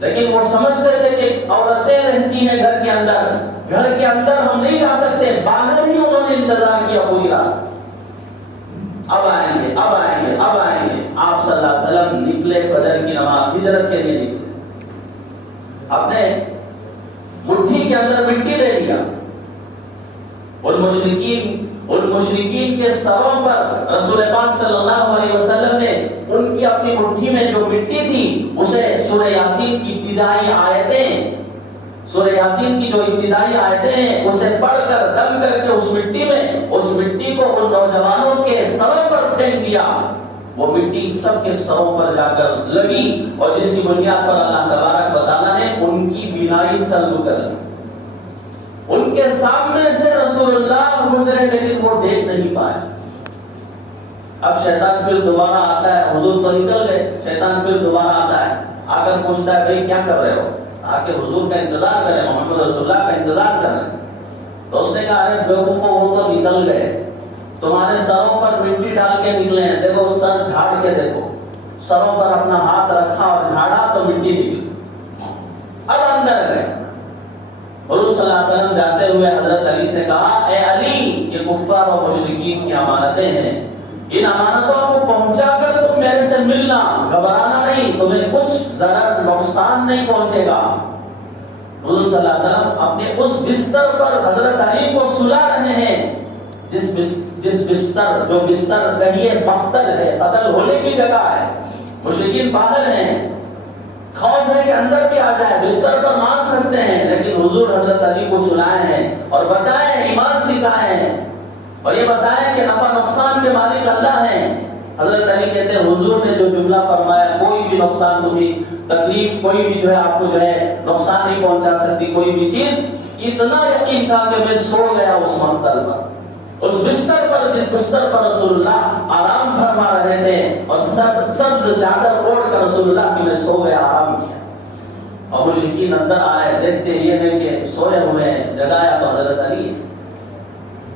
لیکن وہ سمجھتے تھے کہ عورتیں رہتی ہیں گھر کے اندر ہم نہیں جا سکتے، باہر ہی انہوں نے انتظار کیا پوری رات۔ اب آئیں گے، اب آئیں گے، اب آئیں گے۔ آپ صلی اللہ علیہ وسلم نکلے فجر کی نماز، ہجرت کے لیے نکلے، اپنے مٹھی کے ان مشرکین کے سروں پر رسول پاک صلی اللہ علیہ وسلم نے ان کی اپنی مٹھی میں جو مٹی تھی اسے سورہ یاسین کی ابتدائی آیتیں، سورہ یاسین کی جو ابتدائی آیتیں ہیں اسے پڑھ کر دم کر کے اس مٹی کو ان نوجوانوں کے سروں پر پھینک دیا. وہ مٹی سب کے سروں پر جا کر لگی اور جس کی بنیاد پر اللہ تبارک و تعالیٰ نے ان کی بینائی سلب کر لی. ان کے سامنے سے رسول اللہ گزرے لیکن وہ دیکھ نہیں پائے. اب شیطان پھر دوبارہ آتا ہے، حضور تو نکل گئے، شیطان پھر دوبارہ آتا ہے، آ کر پوچھتا ہے بھائی کیا کر رہے ہو؟ آ کے حضور کا انتظار کریں، محمد رسول اللہ کا انتظار کر رہے ہیں. تو اس نے کہا ارے بیوقوفو وہ تو نکل گئے، تمہارے سروں پر مٹی ڈال کے نکلے ہیں، دیکھو سر جھاڑ کے دیکھو. سروں پر اپنا ہاتھ رکھا اور جھاڑا تو مٹی نکلی. اب اندر گئے. حضور صلی اللہ علیہ وسلم جاتے ہوئے حضرت علی سے کہا اے علی، یہ کفار اور مشرکین کی امانتیں ہیں، ان امانتوں کو پہنچا کر تم میرے سے ملنا، گھبرانا نہیں، تمہیں کچھ ضرر نقصان نہیں پہنچے گا. حضور صلی اللہ علیہ وسلم اپنے اس بستر پر حضرت علی کو سلا رہے ہیں جس بستر، جو بستر کہیے بختر ہے، قتل ہونے کی جگہ ہے. مشرکین باہر ہیں، خوف ہے کہ اندر بھی آ جائے، بستر پر مار سکتے ہیں، لیکن حضور حضرت علی کو سنائے ہیں اور بتائیں، ایمان سکھائے ہیں اور یہ بتائیں کہ نفع نقصان کے مالک اللہ ہیں. حضرت علی کہتے ہیں حضور نے جو جملہ فرمایا، کوئی بھی نقصان، تمہیں تکلیف کوئی بھی جو ہے آپ کو جو ہے نقصان نہیں پہنچا سکتی کوئی بھی چیز. اتنا یقین تھا کہ میں سو گیا اس مختل پر، اس بستر پر جس بستر پر رسول اللہ آرام فرما رہے تھے، اور سبز چادر اوڑھ کر رسول اللہ کی میں سو گیا، آرام کیا. اور مشرکین اندر آئے، دیکھتے یہ ہیں کہ سوئے ہوئے ہیں، جگایا تو حضرت علی ہے.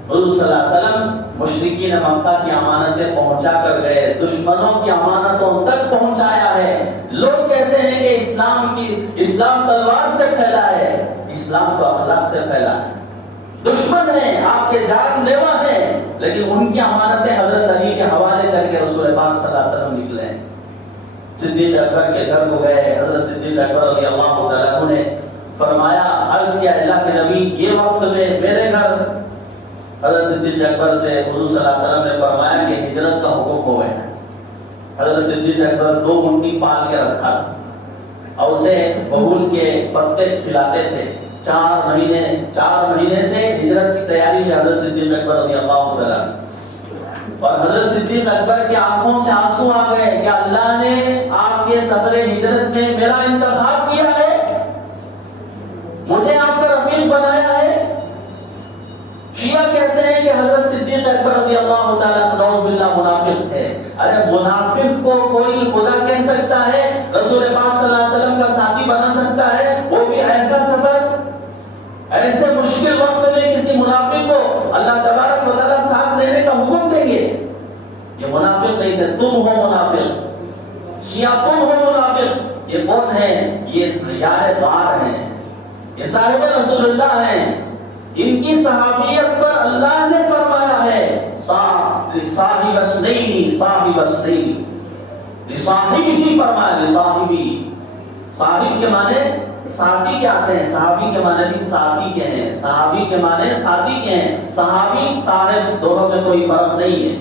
حضور صلی اللہ علیہ وسلم مشرکین مکہ کی امانتیں پہنچا کر گئے، دشمنوں کی امانتوں تک پہنچایا ہے. لوگ کہتے ہیں کہ اسلام تلوار سے پھیلا ہے، اسلام تو اخلاق سے پھیلا ہے. دشمن ہیں، آپ کے جان لیوا ہیں، لیکن ان کی امانتیں حضرت علی کے حوالے کر کے رسول پاک صلی اللہ علیہ وسلم نکلے ہیں. صدیق اکبر کے گھر کو گئے. حضرت صدیق اکبر رضی اللہ تعالیٰ عنہ نے فرمایا، عرض کیا اللہ کے نبی یہ وقت میں میرے گھر. حضرت صدیق اکبر سے حضور صلی اللہ علیہ وسلم نے فرمایا کہ ہجرت کا حکم ہو گیا. حضرت صدیق اکبر 2 اونٹنی پال کے رکھا اور اسے ببول کے پتے کھلاتے تھے. 4 مہینے سے ہجرت کی تیاری میں حضرت صدیق اکبر رضی اللہ تعالیٰ. اور حضرت صدیق اکبر کی آنکھوں سے آنسو آ گئے کہ اللہ نے آپ کے سفر ہجرت میں میرا انتخاب کیا ہے، مجھے آپ کا رفیق بنایا ہے. شیعہ کہتے ہیں کہ حضرت صدیق اکبر رضی اللہ تعالیٰ نعوذ باللہ منافق تھے. ارے منافق کو کوئی خدا کہہ سکتا ہے، رسول پاک صلی اللہ علیہ وسلم کا ساتھی بنا سکتا ہے، وہ بھی ایسا سفر، ایسے مشکل وقت میں کسی منافق کو اللہ تبارک و تعالیٰ ساتھ دینے کا حکم دیں گے. یہ منافق نہیں تھے، تم ہو منافق. شیعہ تم ہو منافق. یہ کون ہے؟ یہ یار غار ہیں، یہ صاحب رسول اللہ ہیں. ان کی صحابیت پر اللہ نے فرمایا ہے صاحب اسنین، صاحب اسنین، لصاحب ہی فرمایا، لصاحبی. صاحب کے معنی ساتھی کے آتے ہیں، صحابی کے معنی بھی ساتھی کے ہیں، صحابی کے معنی ساتھی کے ہیں. صحابی صاحب دونوں میں کوئی فرق نہیں ہے.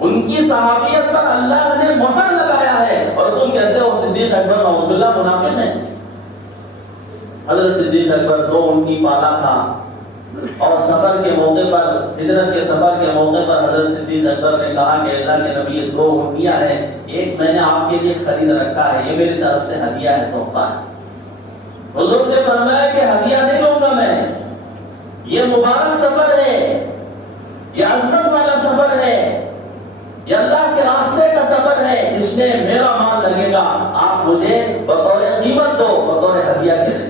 ان کی صحابیت پر اللہ نے مہر لگایا ہے اور تم کہتے ہو صدیق اکبر نعوذ باللہ منافق ہیں. حضرت صدیق اکبر 2 اونٹنی پالا تھا اور سفر کے موقع پر، ہجرت کے سفر کے موقع پر حضرت صدیق اکبر نے کہا کہ اللہ کے نبی 2 اونٹنیاں ہیں، ایک میں نے آپ کے لیے خرید رکھا ہے، یہ میری طرف سے ہدیہ ہے، تحفہ ہے. حضور نے فرمایا کہ ہدیہ نہیں لوں گا میں، یہ مبارک سفر ہے، یہ عظمت والا سفر ہے، یہ اللہ کے راستے کا سفر ہے، اس میں میرا مال لگے گا، آپ مجھے بطور قیمت دو، بطور ہدیہ کے.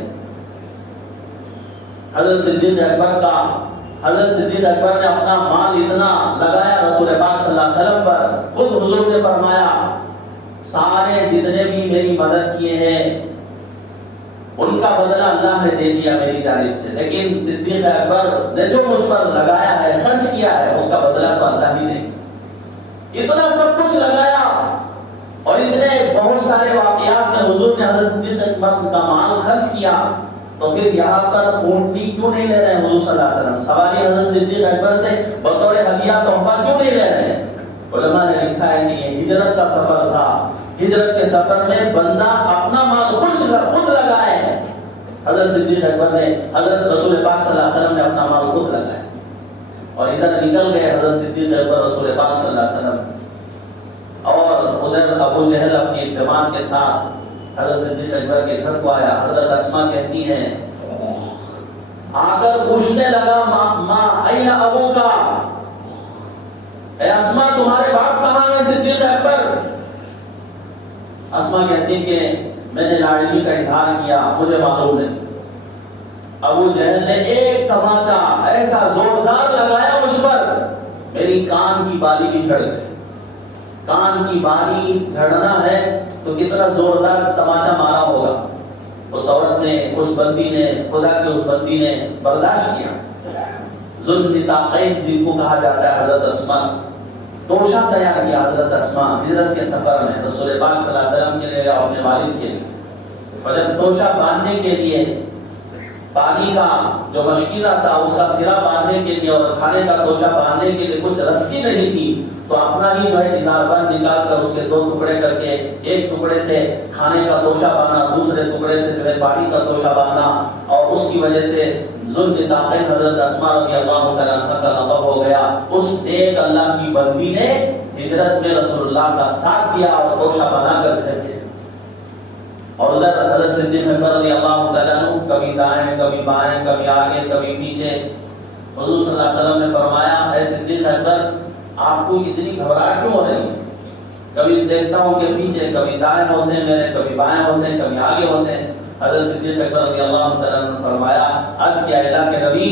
حضرت صدیق اکبر نے اپنا مال اتنا لگایا رسول پاک صلی اللہ علیہ وسلم پر. خود حضور نے فرمایا سارے جتنے بھی میری مدد کیے ہیں ان کا بدلہ اللہ نے دے دیا میری جانب سے، لیکن صدیق اکبر نے جو مجھ پر لگایا ہے، خرچ کیا ہے، اس کا بدلہ تو اللہ ہی دے. اتنا سب کچھ لگایا اور اتنے بہت سارے واقعات میں حضور نے حضرت صدیق اکبر کا مال خرچ کیا. تو پھر یہاں پر اونٹنی کیوں نہیں لے رہے ہیں حضور صلی اللہ علیہ وسلم؟ سواری حضرت صدیق اکبر سے بطور ہدیہ تحفہ کیوں نہیں لے رہے ہیں؟ علماء نے لکھا ہے کہ یہ ہجرت کا سفر تھا، ہجرت کے سفر میں بندہ اپنا مال خود لگائے ہیں۔ حضرت صدیق اکبر نے، حضرت رسول پاک صلی اللہ علیہ وسلم نے اپنا مال خود لگایا اور ادھر نکل گئے حضرت صدیق اکبر رسول پاک صلی اللہ علیہ وسلم، اور ادھر ابو جہل اپنی ایک جماعت کے ساتھ حضرت صدیق اکبر کے گھر کو آیا۔ حضرت اسماء کہتی ہیں، آ کر پوچھنے لگا ماں این ابو کا، اے اسماء تمہارے باپ کہاں ہیں صدیق اکبر؟ اسماء کہتی ہیں کہ میں نے لاڈلی کا اظہار کیا، مجھے معلوم نہیں۔ ابو جہل نے ایک تماچا ایسا زوردار لگایا مجھ پر، میری کان کی بالی بھی جھڑ گئی۔ کان کی بالی جھڑنا ہے تو کتنا زوردار تماچا مارا ہوگا۔ اس عورت نے، اس بندی نے، خدا کی اس بندی نے برداشت کیا۔ ذوالنطاقین جن کو کہا جاتا ہے حضرت اسماء، توشہ تیار کیا حضرت اسماء ہجرت کے سفر میں رسول پاک صلی اللہ علیہ وسلم کے لیے اور اپنے والد کے لیے۔ اور جب توشہ باندھنے کے لیے پانی کا جو مشکیزہ تھا اس کا سرا باندھنے کے لیے اور کھانے کا توشہ باندھنے کے لیے کچھ رسی نہیں تھی، تو اپنا ہی جو ہے نظار بند نکال کر اس کے دو ٹکڑے کر کے ایک ٹکڑے سے کھانے کا توشہ باندھا، دوسرے ٹکڑے سے جو ہے پانی کا توشہ باندھا، اور اس کی وجہ سے ذوالنطاقین حضرت اسماء رضی اللہ تعالیٰ عنہ کا لقب ہو گیا۔ اس نیک اللہ کی بندی نے ہجرت میں رسول اللہ کا ساتھ دیا اور توشہ بنا کر گھر بھیجا۔ اور ادھر حضرت صدیق اکبر رضی اللہ تعالیٰ عنہ کبھی دائیں کبھی بائیں کبھی آگے کبھی پیچھے۔ حضور صلی اللہ علیہ وسلم نے فرمایا، اے صدیق اکبر آپ کو اتنی گھبراہٹ کیوں ہو رہی؟ کبھی دیکھتا ہوں کہ پیچھے کبھی دائیں ہوتے ہیں میرے، کبھی بائیں ہوتے ہیں، کبھی آگے ہوتے ہیں۔ حضرت صدیق اکبر رضی اللہ تعالیٰ عنہ نے فرمایا، عرض کیا اللہ کے نبی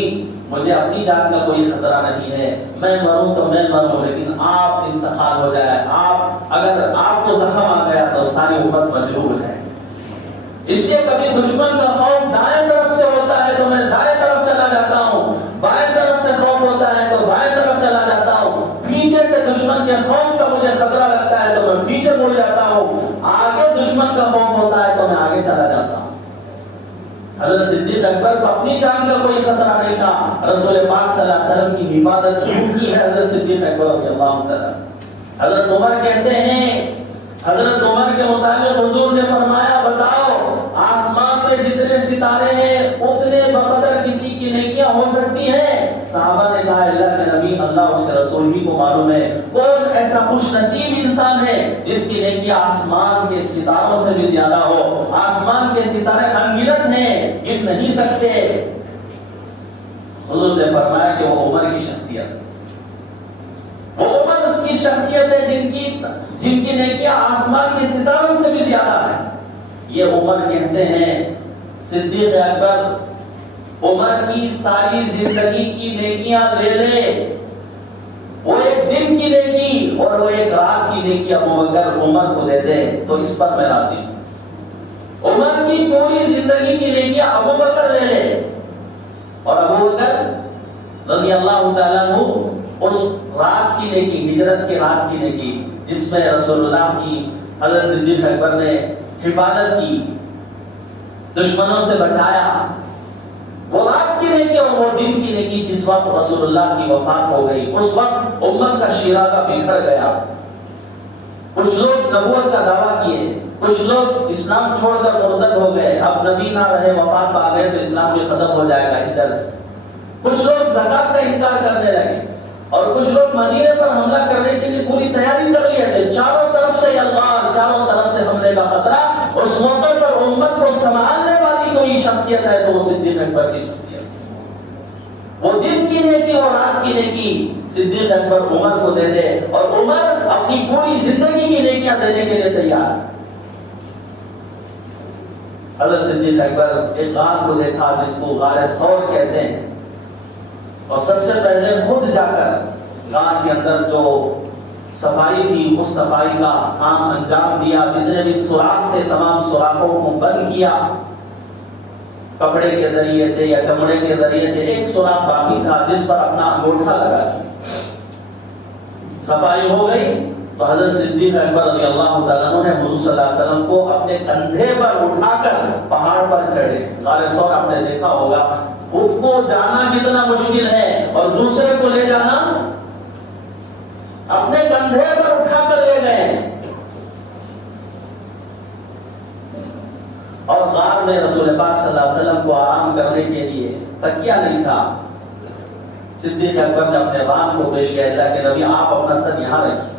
مجھے اپنی جان کا کوئی خطرہ نہیں ہے، میں مروں تو میں مروں، لیکن آپ انتقال ہو جائے، آپ اگر آپ کو زخم آ گیا تو ساری امت مجروح ہے۔ اس لیے کبھی دشمن کا خوف دائیں طرف سے ہوتا ہے تو میں دائیں طرف چلا جاتا ہوں، بائیں طرف سے خوف ہوتا ہے تو بائیں طرف چلا جاتا ہوں، پیچھے سے دشمن کے خوف کا مجھے خطرہ لگتا ہے تو میں پیچھے مڑ جاتا ہوں، آگے دشمن کا خوف ہوتا ہے تو میں آگے چلا جاتا ہوں۔ حضرت صدیق اکبر کو اپنی جان کا کوئی خطرہ نہیں تھا، رسول پاک صلی اللہ علیہ وسلم کی حفاظت کی ہے حضرت صدیق اکبر رضی اللہ تعالیٰ۔ حضرت عمر کہتے ہیں، حضرت عمر کے مطابق حضور نے فرمایا، بتاؤ آسمان میں جتنے ستارے ہیں اتنے بقدر کسی کی نیکیاں ہو سکتی ہیں؟ صحابہ نے کہا اللہ کے نبی اللہ اس کے رسول ہی کو معلوم ہے، کون ایسا خوش نصیب انسان ہے جس کی نیکیاں آسمان کے ستاروں سے بھی زیادہ ہو؟ آسمان کے ستارے انگنت ہیں، گن نہیں سکتے۔ حضور نے فرمایا کہ وہ عمر کی شخصیت، وہ عمر اس کی شخصیت ہے جن کی نیکیاں آسمان کے ستاروں سے بھی زیادہ ہیں۔ یہ عمر کہتے ہیں صدیق اکبر عمر کی ساری زندگی کی نیکیاں لے لے، وہ ایک دن کی نیکی اور وہ ایک رات کی نیکی ابو بکر عمر کو دے دے تو اس پر میں راضی ہوں۔ عمر کی پوری زندگی کی نیکیاں ابو بکر لے لے، اور ابو بکر رضی اللہ تعالیٰ عنہ اس رات کی نیکی، ہجرت کی رات کی نیکی جس میں رسول اللہ کی حضرت صدیق اکبر نے حفاظت کی، دشمنوں سے بچایا، وہ رات کی نیکی اور وہ دن کی نیکی جس وقت رسول اللہ کی وفات ہو گئی، اس وقت امت کا شیرازہ بکھر گیا۔ کچھ لوگ نبوت کا دعویٰ کیے، کچھ لوگ اسلام چھوڑ کر مرتد ہو گئے، اب نبی نہ رہے، وفات پا گئے تو اسلام بھی ختم ہو جائے گا اس ڈر سے۔ کچھ لوگ زکات کا انکار کرنے لگے، اور کچھ لوگ مدینے پر حملہ کرنے کے لیے پوری تیاری کر لیے تھے، چاروں طرف سے اللہ، چاروں طرف سے حملے کا خطرہ۔ اس موقع پر امت کو سنبھالنے والی کوئی شخصیت ہے تو وہ صدیق اکبر کی شخصیت، وہ دن کی نیکی اور رات کی نیکی صدیق اکبر عمر کو دے دے، اور عمر اپنی پوری زندگی کی نیکیاں دینے کے لیے تیار۔ حضرت صدیق اکبر ایک غار کو دیکھا جس کو غار ثور کہتے ہیں، اور سب سے پہلے خود جا کر غار کے اندر جو صفائی تھی اس صفائی کا کام انجام دیا، جتنے بھی سوراخ تھے تمام سوراخوں کو بند کیا، کپڑے کے ذریعے سے یا چمڑے کے ذریعے سے ایک سوراخ باقی تھا جس پر اپنا انگوٹھا لگا دیا۔ صفائی ہو گئی، تو حضرت صدیق اکبر رضی اللہ تعالیٰ عنہ نے حضور صلی اللہ علیہ وسلم کو اپنے کندھے پر اٹھا کر پہاڑ پر چڑھے. غار ثور آپ نے دیکھا ہوگا, خود کو جانا کتنا مشکل ہے اور دوسرے کو لے جانا اپنے کندھے پر اٹھا کر لے گئے. اور غار میں رسول پاک صلی اللہ علیہ وسلم کو آرام کرنے کے لیے تکیہ نہیں تھا. صدیق اکبر نے اپنے رام کو پیش کیا, اللہ کے نبی آپ اپنا سر یہاں رکھیے.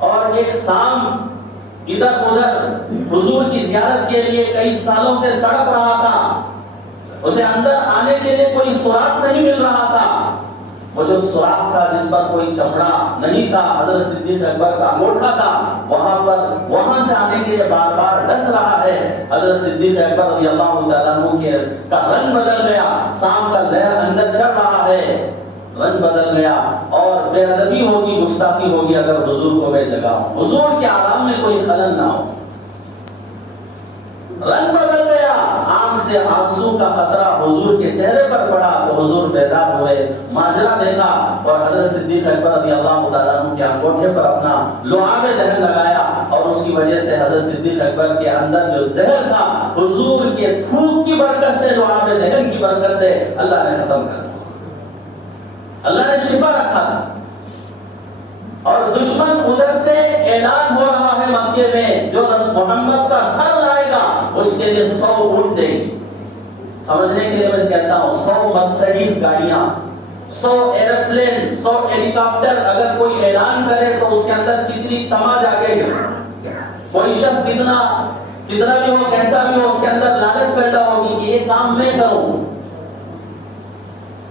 اور ایک سام ادھر ادھر حضور کی زیارت کے لیے کئی سالوں سے تڑپ رہا تھا, اسے اندر آنے کے لیے کوئی سوراخ نہیں مل رہا تھا. وہ جو سوراخ تھا جس پر کوئی چمڑا نہیں تھا, حضرت صدیق اکبر کا انگوٹھا تھا, وہاں سے آنے کے لیے بار بار ڈس رہا ہے. حضرت صدیق اکبر رضی اللہ تعالیٰ عنہ کا رنگ بدل گیا, سام کا زہر اندر چڑھ رہا ہے, رنگ بدل گیا اور بے ادبی ہوگی, گستاخی ہوگی اگر حضور کو میں جگاؤں, حضور کے آرام میں کوئی خلل نہ ہو. رنگ بدل گیا, آنکھ سے آنسو کا خطرہ حضور کے چہرے پر پڑا تو حضور بیدار ہوئے, ماجرا دیکھا اور حضرت صدیق اکبر رضی اللہ تعالیٰ عنہ کے انگوٹھے پر اپنا لعاب دہن لگایا اور اس کی وجہ سے حضرت صدیق اکبر کے اندر جو زہر تھا حضور کے تھوک کی برکت سے, لعاب دہن کی برکت سے اللہ نے ختم کر دیا, اللہ نے شفا رکھا تھا. اور دشمن ادھر سے اعلان ہو رہا ہے مکے میں, جو محمد کا سر لائے گا اس کے لیے 100 اونٹ دیں گے. سمجھنے کے لیے میں کہتا ہوں 100 مرسیڈیز گاڑیاں, 100 ایروپلین, 100 ہیلی کاپٹر اگر کوئی اعلان کرے تو اس کے اندر کتنی تما جاگے گی. کوئی شخص کتنا بھی ہو, کیسا بھی ہو, اس کے اندر لالچ پیدا ہوگی کہ یہ کام میں کروں.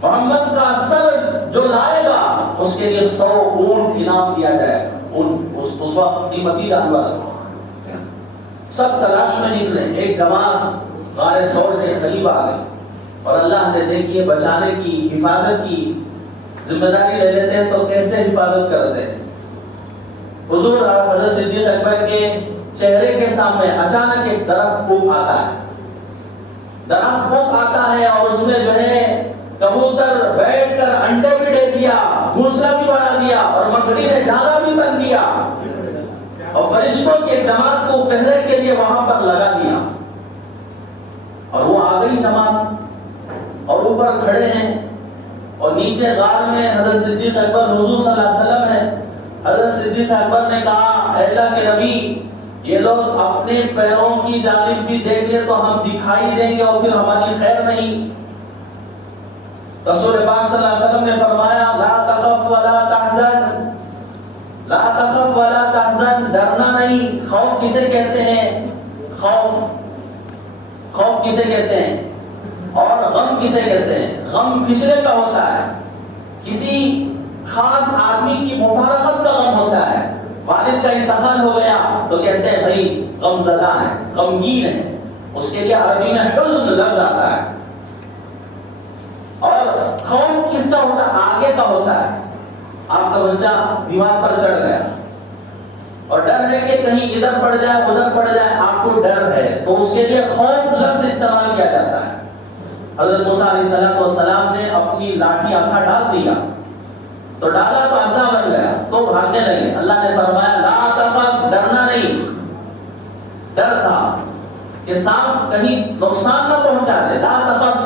محمد کا سر جو لائے گا اس کے لیے 100 اونٹ انعام دیا جائے گا. اس وقت قیمتی جانور سب تلاش میں نکلے, ایک جماعت غار ثور کے قریب آ گئی اور اللہ نے دیکھیے بچانے کی, حفاظت کی ذمہ داری لے لیتے ہیں تو کیسے حفاظت کرتے ہیں. حضور حضرت صدیق اکبر کے چہرے کے سامنے اچانک ایک درخت پھوک آتا ہے اور اس میں جو ہے کبوتر بیٹھ کر انڈے بھی دے دیا, گھونسلہ بھی بنا دیا اور مکڑی نے جالا بھی بن دیا اور فرشتوں کی جماعت کو پہرے کے لیے وہاں پر لگا دیا. اور وہ آ گئی جماعت اور اوپر کھڑے ہیں اور نیچے غار میں حضرت صدیق اکبر حضور صلی اللہ علیہ وسلم ہے. حضرت صدیق اکبر نے کہا, اے اللہ کے نبی, یہ لوگ اپنے پیروں کی جانب بھی دیکھ لے تو ہم دکھائی دیں گے اور پھر ہماری خیر نہیں. رسول پاک صلی اللہ علیہ وسلم نے فرمایا, لا تخف ولا تحزن, لا تخف ولا تحزن, ڈرنا نہیں. خوف کسے کہتے ہیں, خوف کسے کہتے ہیں اور غم کسے کہتے ہیں. غم پچھلے کا ہوتا ہے, کسی خاص آدمی کی مفارقت کا غم ہوتا ہے. والد کا انتقال ہو گیا تو کہتے ہیں بھائی غم زدہ ہے, غمگین ہے, اس کے لیے عربی میں حزن لفظ آتا ہے. اور خوف کس کا ہوتا ہے, آگے کا ہوتا ہے. آپ کا بچہ دیوار پر چڑھ گیا اور ڈر ہے کہ کہیں ادھر پڑ جائے ادھر پڑ جائے, آپ کو ڈر ہے تو اس کے لیے خوف لفظ استعمال کیا جاتا ہے. حضرت موسیٰ علیہ السلام نے اپنی لاٹھی عصا ڈال دیا تو ڈالا تو عصا بن گیا تو بھاگنے لگے. اللہ نے فرمایا لا تخف, ڈرنا نہیں. ڈر تھا کہ سانپ کہیں نقصان نہ پہنچا دے, لا تخف.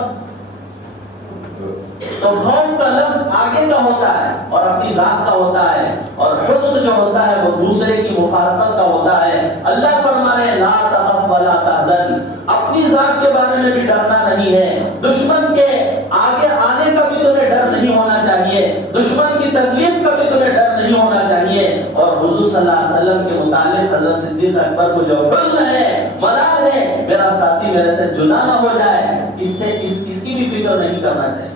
تو خوف کا لفظ آگے کا ہوتا ہے اور اپنی ذات کا ہوتا ہے, اور حزن جو ہوتا ہے وہ دوسرے کی مفارقت کا ہوتا ہے. اللہ فرما رہے لا تخف ولا تحزن, اپنی ذات کے بارے میں بھی ڈرنا نہیں ہے. دشمن کے آگے آنے کا بھی تمہیں ڈر نہیں ہونا چاہیے, دشمن کی تکلیف کا بھی تمہیں ڈر نہیں ہونا چاہیے. اور حضور صلی اللہ علیہ وسلم کے متعلق حضرت صدیق اکبر کو جو حزن ہے, ملال ہے, میرا ساتھی میرے سے جدا نہ ہو جائے, اس کی بھی فکر نہیں کرنا چاہیے.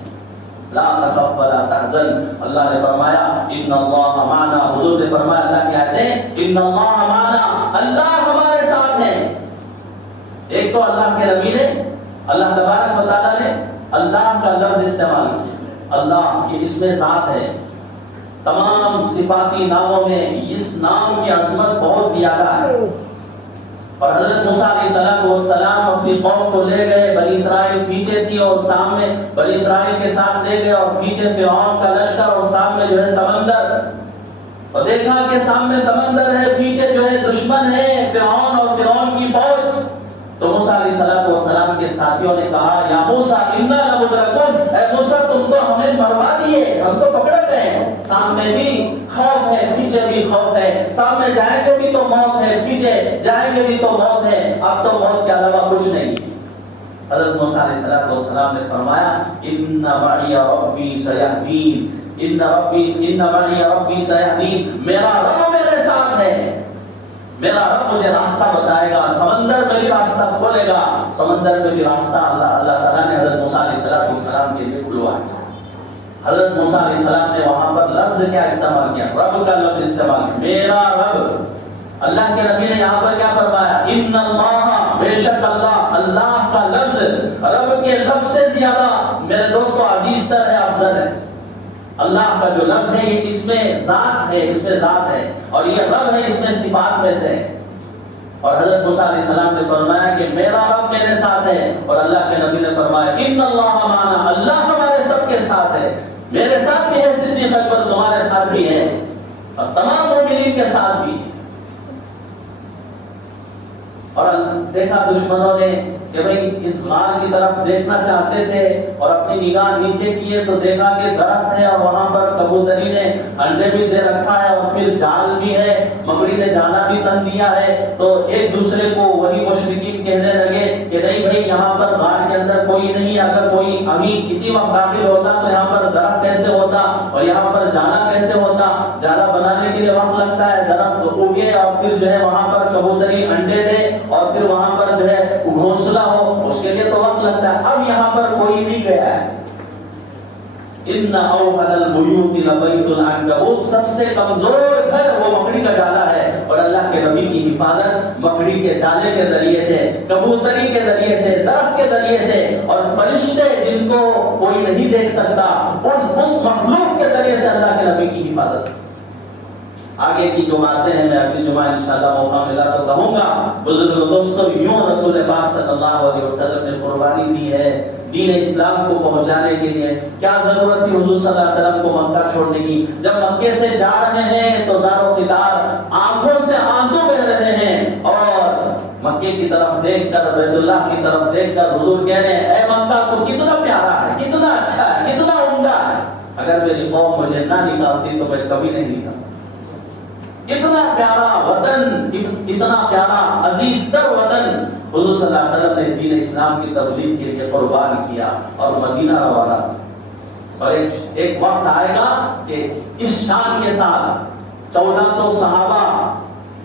لا تخف ولا تحزن. اللہ نے فرمایا ان اللہ معنا, حضور نے فرمایا اللہ کی آیتیں ان اللہ معنا, اللہ ہمارے ساتھ ہے. ایک تو اللہ کے نبی نے, اللہ تبارک و تعالیٰ نے اللہ کا لفظ استعمال کیا. اللہ یہ اس میں ذات ہے, تمام صفاتی ناموں میں اس نام کی عظمت بہت زیادہ ہے. اور حضرت موسیٰ علیہ السلام اپنی قوم کو لے گئے, بنی اسرائیل پیچھے تھی اور سامنے بنی اسرائیل کے ساتھ لے گئے, اور پیچھے فرعون کا لشکر اور سامنے جو ہے سمندر. اور دیکھا کہ سامنے سمندر ہے، پیچھے جو ہے دشمن ہے فرعون اور فرعون کی فوج. تو موسیٰ علیہ السلام کے ساتھیوں نے کہا یا موسیٰ انا لمدرکون، اے موسیٰ تم تو ہمیں مروا دیے، ہم تو پکڑے گئے. سامنے بھی خوف ہے، پیچھے بھی خوف ہے، سامنے جائیں گے بھی تو موت ہے، پیچھے جائیں گے بھی تو موت ہے، اب تو موت کے علاوہ کچھ نہیں. حضرت موسیٰ علیہ السلام نے فرمایا ان معی ربی سیہدین، ان معی ربی سیہدین، میرا رب میرے ساتھ ہے، میرا رب مجھے راستہ بتائے گا، سمندر میں بھی راستہ کھولے گا. سمندر میں بھی راستہ اللہ تعالیٰ نے حضرت موسیٰ علیہ السلام کے لیے کھلوایا. حضرت موسیٰ علیہ السلام نے وہاں پر لفظ کیا استعمال کیا؟ رب کا لفظ استعمال کیا، میرا رب. اللہ کے نبی نے یہاں پر کیا فرمایا؟ ان اللہ، بے شک اللہ. اللہ کا لفظ رب کے لفظ سے زیادہ میرے دوستو عزیز تر ہے، افضل ہے. اللہ کا جو لفظ ہے یہ اس میں ذات ہے، اس میں ذات ہے، اور یہ رب ہے اس میں صفات میں سے ہے. اور حضرت موسیٰ علیہ السلام نے فرمایا کہ میرا رب میرے ساتھ ہے، اور اللہ کے نبی نے فرمایا ان اللہ معنا، اللہ ہمارے سب کے ساتھ ہے، میرے ساتھ بھی ہے صدیق اکبر، تمہارے ساتھ بھی ہے، اور تمام مومنین کے ساتھ بھی. اور دیکھا دشمنوں نے کہ بھئی اس غار کی طرف دیکھنا چاہتے تھے اور اپنی نگاہ نیچے کیے تو دیکھا کہ درخت ہے اور وہاں پر کبوتری نے انڈے بھی دے رکھا ہے اور پھر جال بھی ہے، مکڑی نے جانا بھی تن دیا ہے. تو ایک دوسرے کو وہی مشرکین کہنے لگے کہ نہیں بھئی یہاں پر غار کے اندر کوئی نہیں، اگر کوئی ابھی کسی وقت داخل ہوتا تو یہاں پر درخت کیسے ہوتا اور یہاں پر جانا کیسے ہوتا؟ جالا بنانے کے لیے وقت لگتا ہے، درخت اگے اور پھر جو ہے وہاں پر کبوتری انڈے دے اور پھر وہاں پر جو ہے گھونسلہ ہو، اس کے لیے تو وقت لگتا ہے. اب یہاں پر کوئی نہیں گیا ہے. ان اوہن البیوت لبیت العنکبوت، سب سے کمزور گھر وہ مکڑی کا جالا ہے. اور اللہ کے نبی کی حفاظت مکڑی کے جالے کے ذریعے سے، کبوتری کے ذریعے سے، درخت کے ذریعے سے، اور فرشتے جن کو کوئی نہیں دیکھ سکتا اس مخلوق کے ذریعے سے اللہ کے نبی کی حفاظت. آگے کی جو باتیں ہیں میں اگلی جمعہ انشاءاللہ موقع ملا تو کہوں گا. بزرگ دوستو، یوں رسول پاک صلی اللہ علیہ وسلم نے قربانی دی ہے دین اسلام کو پہنچانے کے لیے. کیا ضرورت تھی حضور صلی اللہ علیہ وسلم کو مکہ چھوڑنے کی؟ جب مکے سے جا رہے ہیں تو زار و خطار آنکھوں سے آنسو بہ رہے ہیں، اور مکے کی طرف دیکھ کر، بیت اللہ کی طرف دیکھ کر حضور کہہ رہے ہیں اے مکہ تو کتنا پیارا ہے، کتنا اچھا ہے، کتنا عمدہ ہے، اگر میری قوم مجھے نہ نکالتی تو میں کبھی نہیں نکالتا. اتنا پیارا وطن، اتنا پیارا عزیز تر وطن حضور صلی اللہ علیہ وسلم نے دین اسلام کی تبلیغ کے لیے قربان کیا اور مدینہ روانہ. اور ایک وقت آئے گا کہ اس شان کے ساتھ 1400 صحابہ،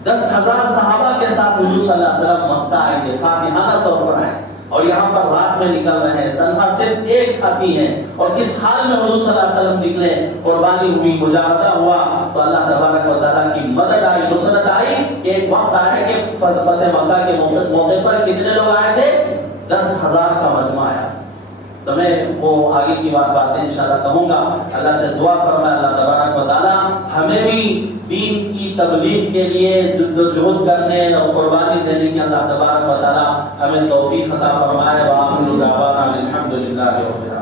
10,000 صحابہ کے ساتھ حضور صلی اللہ علیہ وسلم مکہ آئیں گے، فاتحانہ طور پر آئیں، اور یہاں پر رات میں نکل رہے ہیں، تنہا صرف ایک ساتھی ہے. اور اس حال میں حضور صلی اللہ علیہ وسلم نکلے، قربانی ہوئی، مجاہدہ ہوا، تو اللہ تبارک و تعالیٰ کی مدد آئی، نصرت آئی. ایک وقت آیا کہ فتح مکہ کے موقع پر کتنے لوگ آئے تھے؟ 10,000 کا مجمع آیا. تو میں وہ آگے کی باتیں انشاءاللہ کہوں گا. اللہ سے دعا فرمائے اللہ تبارک و تعالیٰ ہمیں بھی دین کی تبلیغ کے لیے جد و جہد کرنے اور قربانی دینے کی اللہ تبارک و تعالیٰ ہمیں توفیق عطا فرمائے. وآخر دعوانا الحمدللہ رب العالمین.